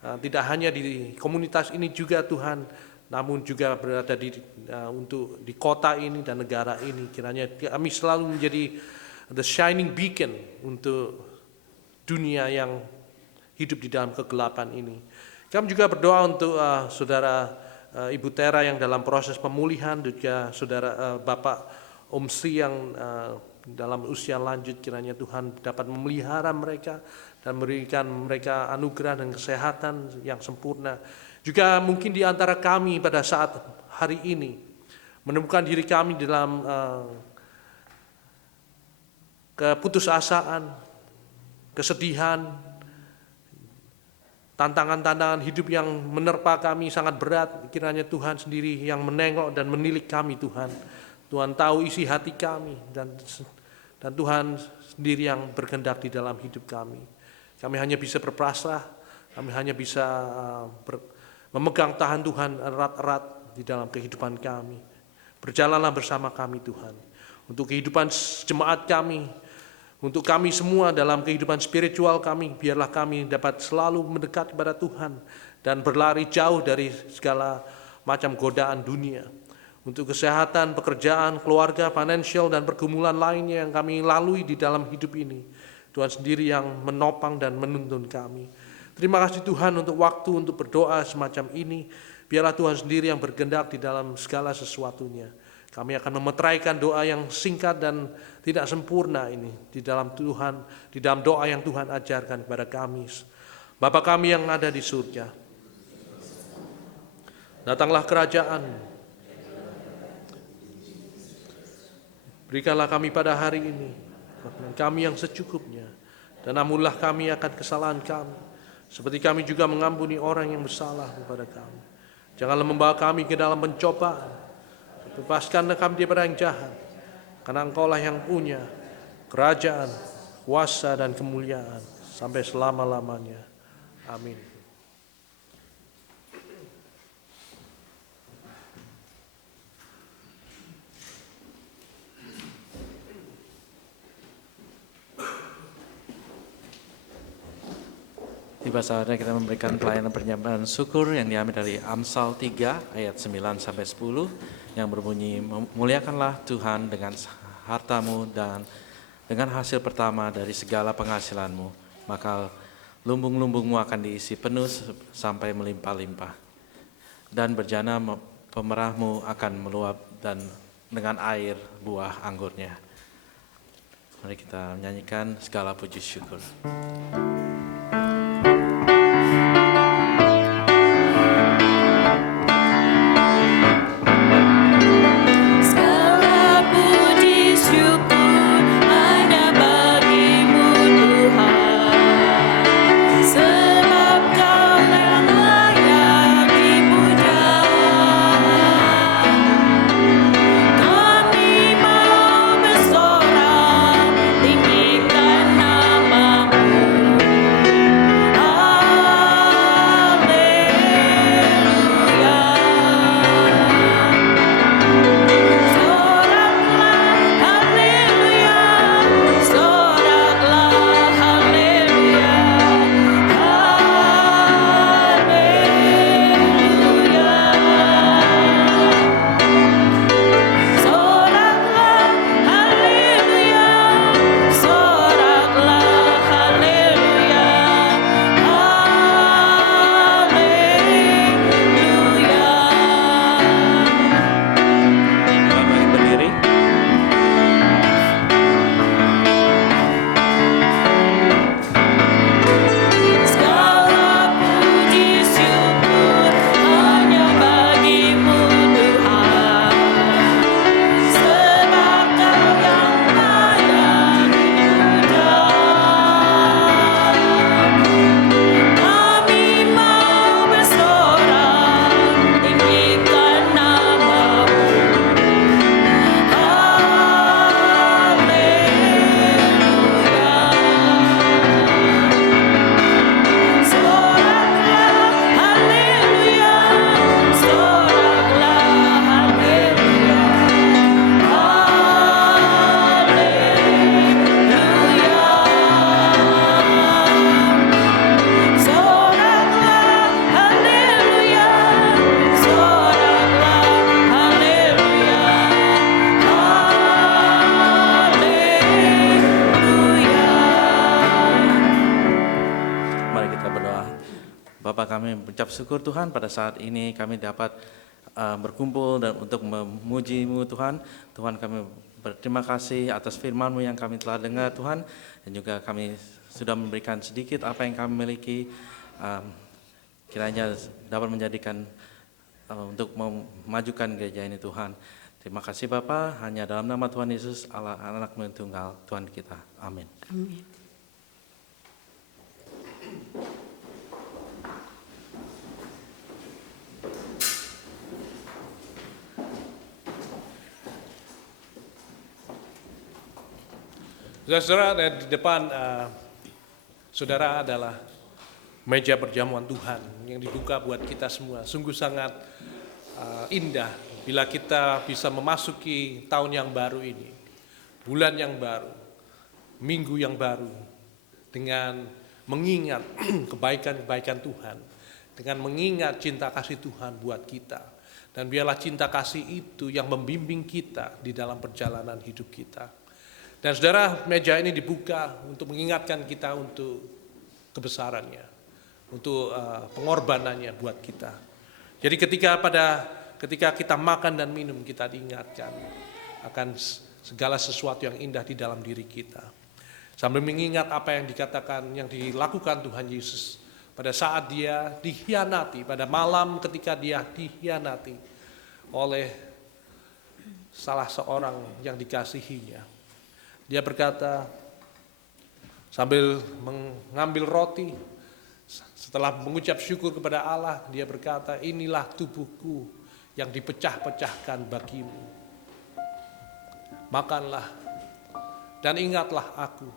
Tidak hanya di komunitas ini juga Tuhan, namun juga berada di kota ini dan negara ini. Kiranya kami selalu menjadi the shining beacon untuk dunia yang hidup di dalam kegelapan ini. Kami juga berdoa untuk saudara Ibu Tera yang dalam proses pemulihan, juga saudara Bapak Om Sri yang dalam usia lanjut. Kiranya Tuhan dapat memelihara mereka dan memberikan mereka anugerah dan kesehatan yang sempurna. Juga mungkin di antara kami pada saat hari ini menemukan diri kami dalam keputusasaan, kesedihan, tantangan-tantangan hidup yang menerpa kami sangat berat. Kiranya Tuhan sendiri yang menengok dan menilik kami Tuhan. Tuhan tahu isi hati kami dan Tuhan sendiri yang berkehendak di dalam hidup kami. Kami hanya bisa berpasrah, kami hanya bisa memegang tahan Tuhan erat-erat di dalam kehidupan kami. Berjalanlah bersama kami Tuhan. Untuk kehidupan jemaat kami, untuk kami semua dalam kehidupan spiritual kami, biarlah kami dapat selalu mendekat kepada Tuhan dan berlari jauh dari segala macam godaan dunia. Untuk kesehatan, pekerjaan, keluarga, financial, dan pergumulan lainnya yang kami lalui di dalam hidup ini, Tuhan sendiri yang menopang dan menuntun kami. Terima kasih Tuhan untuk waktu untuk berdoa semacam ini. Biarlah Tuhan sendiri yang berkehendak di dalam segala sesuatunya. Kami akan memeteraikan doa yang singkat dan tidak sempurna ini di dalam Tuhan, di dalam doa yang Tuhan ajarkan kepada kami. Bapa kami yang ada di surga, datanglah kerajaan. Berikanlah kami pada hari ini makanan kami yang secukupnya, dan ampunilah kami akan kesalahan kami, seperti kami juga mengampuni orang yang bersalah kepada kami. Janganlah membawa kami ke dalam pencobaan, bebaskanlah kami daripada yang jahat, karena Engkaulah yang punya kerajaan, kuasa, dan kemuliaan sampai selama-lamanya. Amin. Tiba saatnya kita memberikan pelayanan penyembahan syukur yang diambil dari Amsal 3 ayat 9-10 yang berbunyi, muliakanlah Tuhan dengan hartamu dan dengan hasil pertama dari segala penghasilanmu, maka lumbung-lumbungmu akan diisi penuh sampai melimpah-limpah, dan berjana pemerahmu akan meluap dan dengan air buah anggurnya. Mari kita menyanyikan segala puji syukur. Kami mengucap syukur Tuhan pada saat ini kami dapat berkumpul dan untuk memuji-Mu Tuhan. Tuhan, kami berterima kasih atas firman-Mu yang kami telah dengar Tuhan, dan juga kami sudah memberikan sedikit apa yang kami miliki, kiranya dapat menjadikan untuk memajukan gereja ini Tuhan. Terima kasih Bapa, hanya dalam nama Tuhan Yesus Allah Anak-Mu yang tunggal Tuhan kita. Amin. Amin. Saudara, di depan saudara adalah meja perjamuan Tuhan yang dibuka buat kita semua. Sungguh sangat indah bila kita bisa memasuki tahun yang baru ini, bulan yang baru, minggu yang baru, dengan mengingat kebaikan-kebaikan Tuhan, dengan mengingat cinta kasih Tuhan buat kita. Dan biarlah cinta kasih itu yang membimbing kita di dalam perjalanan hidup kita. Dan saudara, meja ini dibuka untuk mengingatkan kita untuk kebesarannya, untuk pengorbanannya buat kita. Jadi ketika kita makan dan minum, kita diingatkan akan segala sesuatu yang indah di dalam diri kita. Sambil mengingat apa yang dikatakan, yang dilakukan Tuhan Yesus pada saat dia dikhianati, pada malam ketika dia dikhianati oleh salah seorang yang dikasihinya. Dia berkata sambil mengambil roti, setelah mengucap syukur kepada Allah, dia berkata, inilah tubuhku yang dipecah-pecahkan bagimu. Makanlah dan ingatlah aku.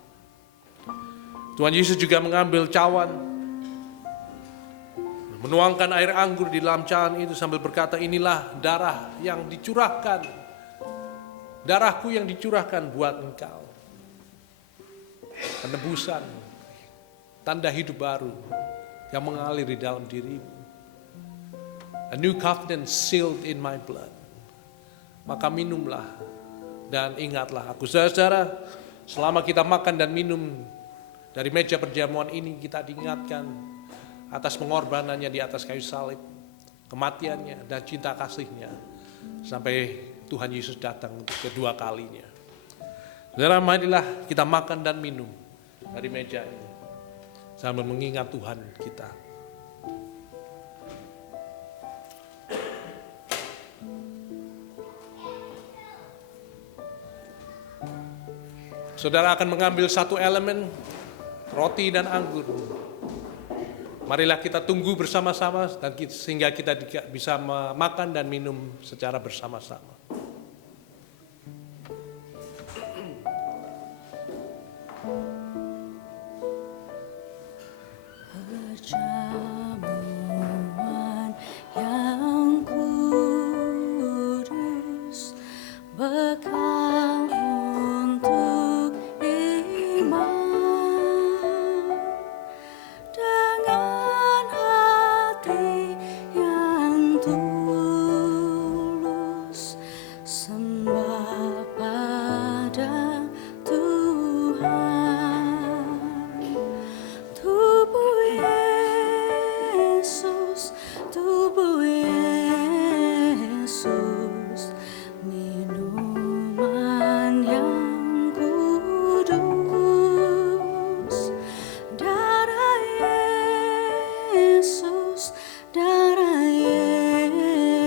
Tuhan Yesus juga mengambil cawan, menuangkan air anggur di dalam cawan itu sambil berkata, inilah darah yang dicurahkan, darahku yang dicurahkan buat engkau. Penebusan, tanda hidup baru yang mengalir di dalam dirimu. A new covenant sealed in my blood. Maka minumlah dan ingatlah aku. Saudara-saudara, selama kita makan dan minum dari meja perjamuan ini, kita diingatkan atas pengorbanannya di atas kayu salib, kematiannya dan cinta kasihnya sampai Tuhan Yesus datang untuk kedua kalinya. Saudara, marilah kita makan dan minum dari meja ini sambil mengingat Tuhan kita. Saudara akan mengambil satu elemen, roti dan anggur. Marilah kita tunggu bersama-sama dan sehingga kita bisa makan dan minum secara bersama-sama. Perjamuan yang kudus, bekal untuk iman, dengan hati yang tulus, sembah pada Tuhan. Tubuh Yesus, tubuh Yesus, minuman yang kudus. Darah Yesus, darah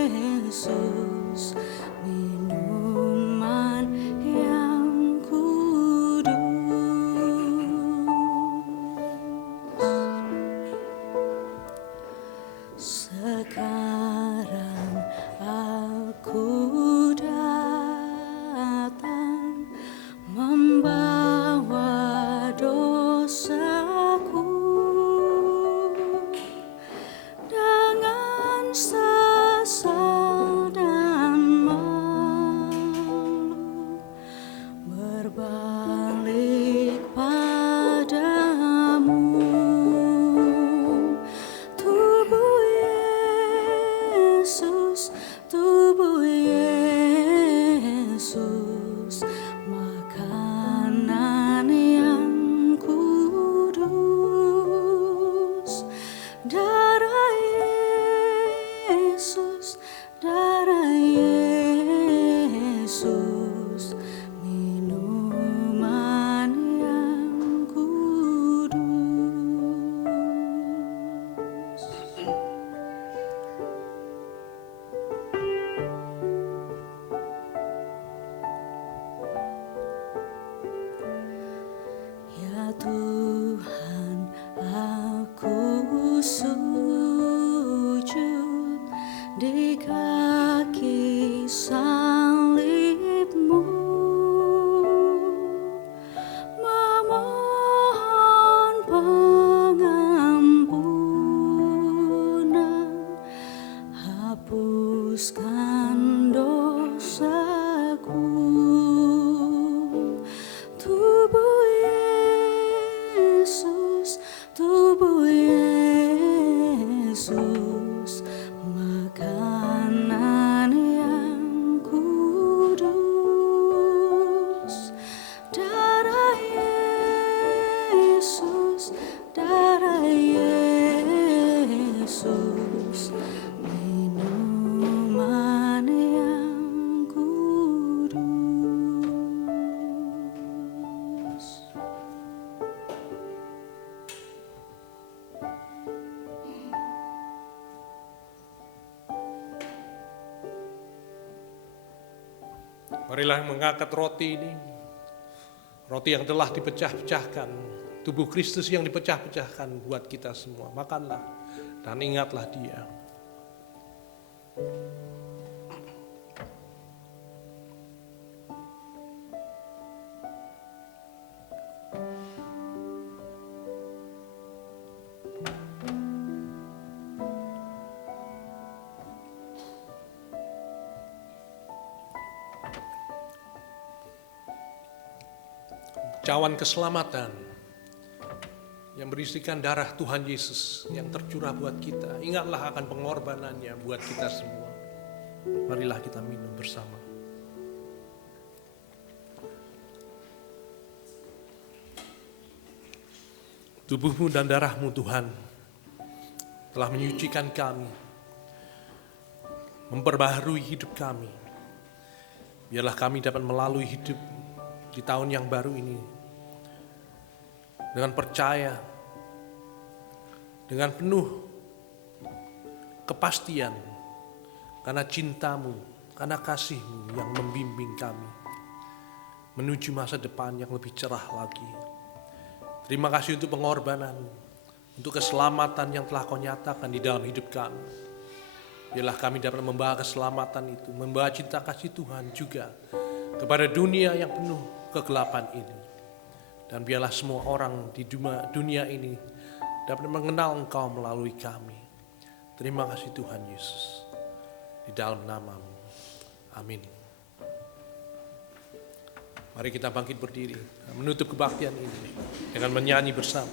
Yesus, minuman yang kudus. Sekarang aku datang membawa dosaku, dengan sesal dan malu berbalik padamu. Tubuh Yesus, tubuh Yesus, makanan yang kudus. Darah Yesus, darah Yesus, minuman yang kudus. Ya Tuhan, aku sujud di kaki salib-Mu, memohon pengampunan, hapuskan dosaku. Tubuh Marilah mengangkat roti ini, roti yang telah dipecah-pecahkan, tubuh Kristus yang dipecah-pecahkan buat kita semua. Makanlah dan ingatlah Dia. Cawan keselamatan yang berisikan darah Tuhan Yesus yang tercurah buat kita. Ingatlah akan pengorbanannya buat kita semua. Marilah kita minum bersama. Tubuhmu dan darahmu Tuhan telah menyucikan kami, memperbaharui hidup kami. Biarlah kami dapat melalui hidup di tahun yang baru ini dengan percaya, dengan penuh kepastian, karena cintamu, karena kasihmu yang membimbing kami menuju masa depan yang lebih cerah lagi. Terima kasih untuk pengorbanan, untuk keselamatan yang telah Kau nyatakan di dalam hidup kami. Biarlah kami dapat membawa keselamatan itu, membawa cinta kasih Tuhan juga kepada dunia yang penuh kegelapan ini. Dan biarlah semua orang di dunia ini dapat mengenal Engkau melalui kami. Terima kasih Tuhan Yesus. Di dalam nama-Mu. Amin. Mari kita bangkit berdiri, menutup kebaktian ini dengan menyanyi bersama.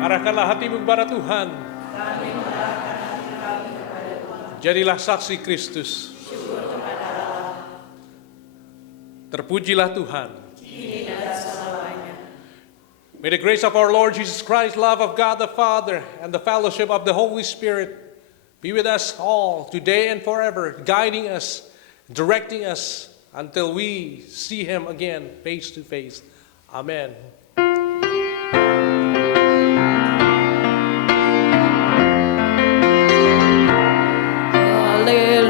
Arahkanlah hatimu kepada Tuhan. Jadilah saksi Kristus. Terpujilah Tuhan. May the grace of our Lord Jesus Christ, love of God the Father, and the fellowship of the Holy Spirit be with us all today and forever, guiding us, directing us until we see Him again face to face. Amen. Haleluya.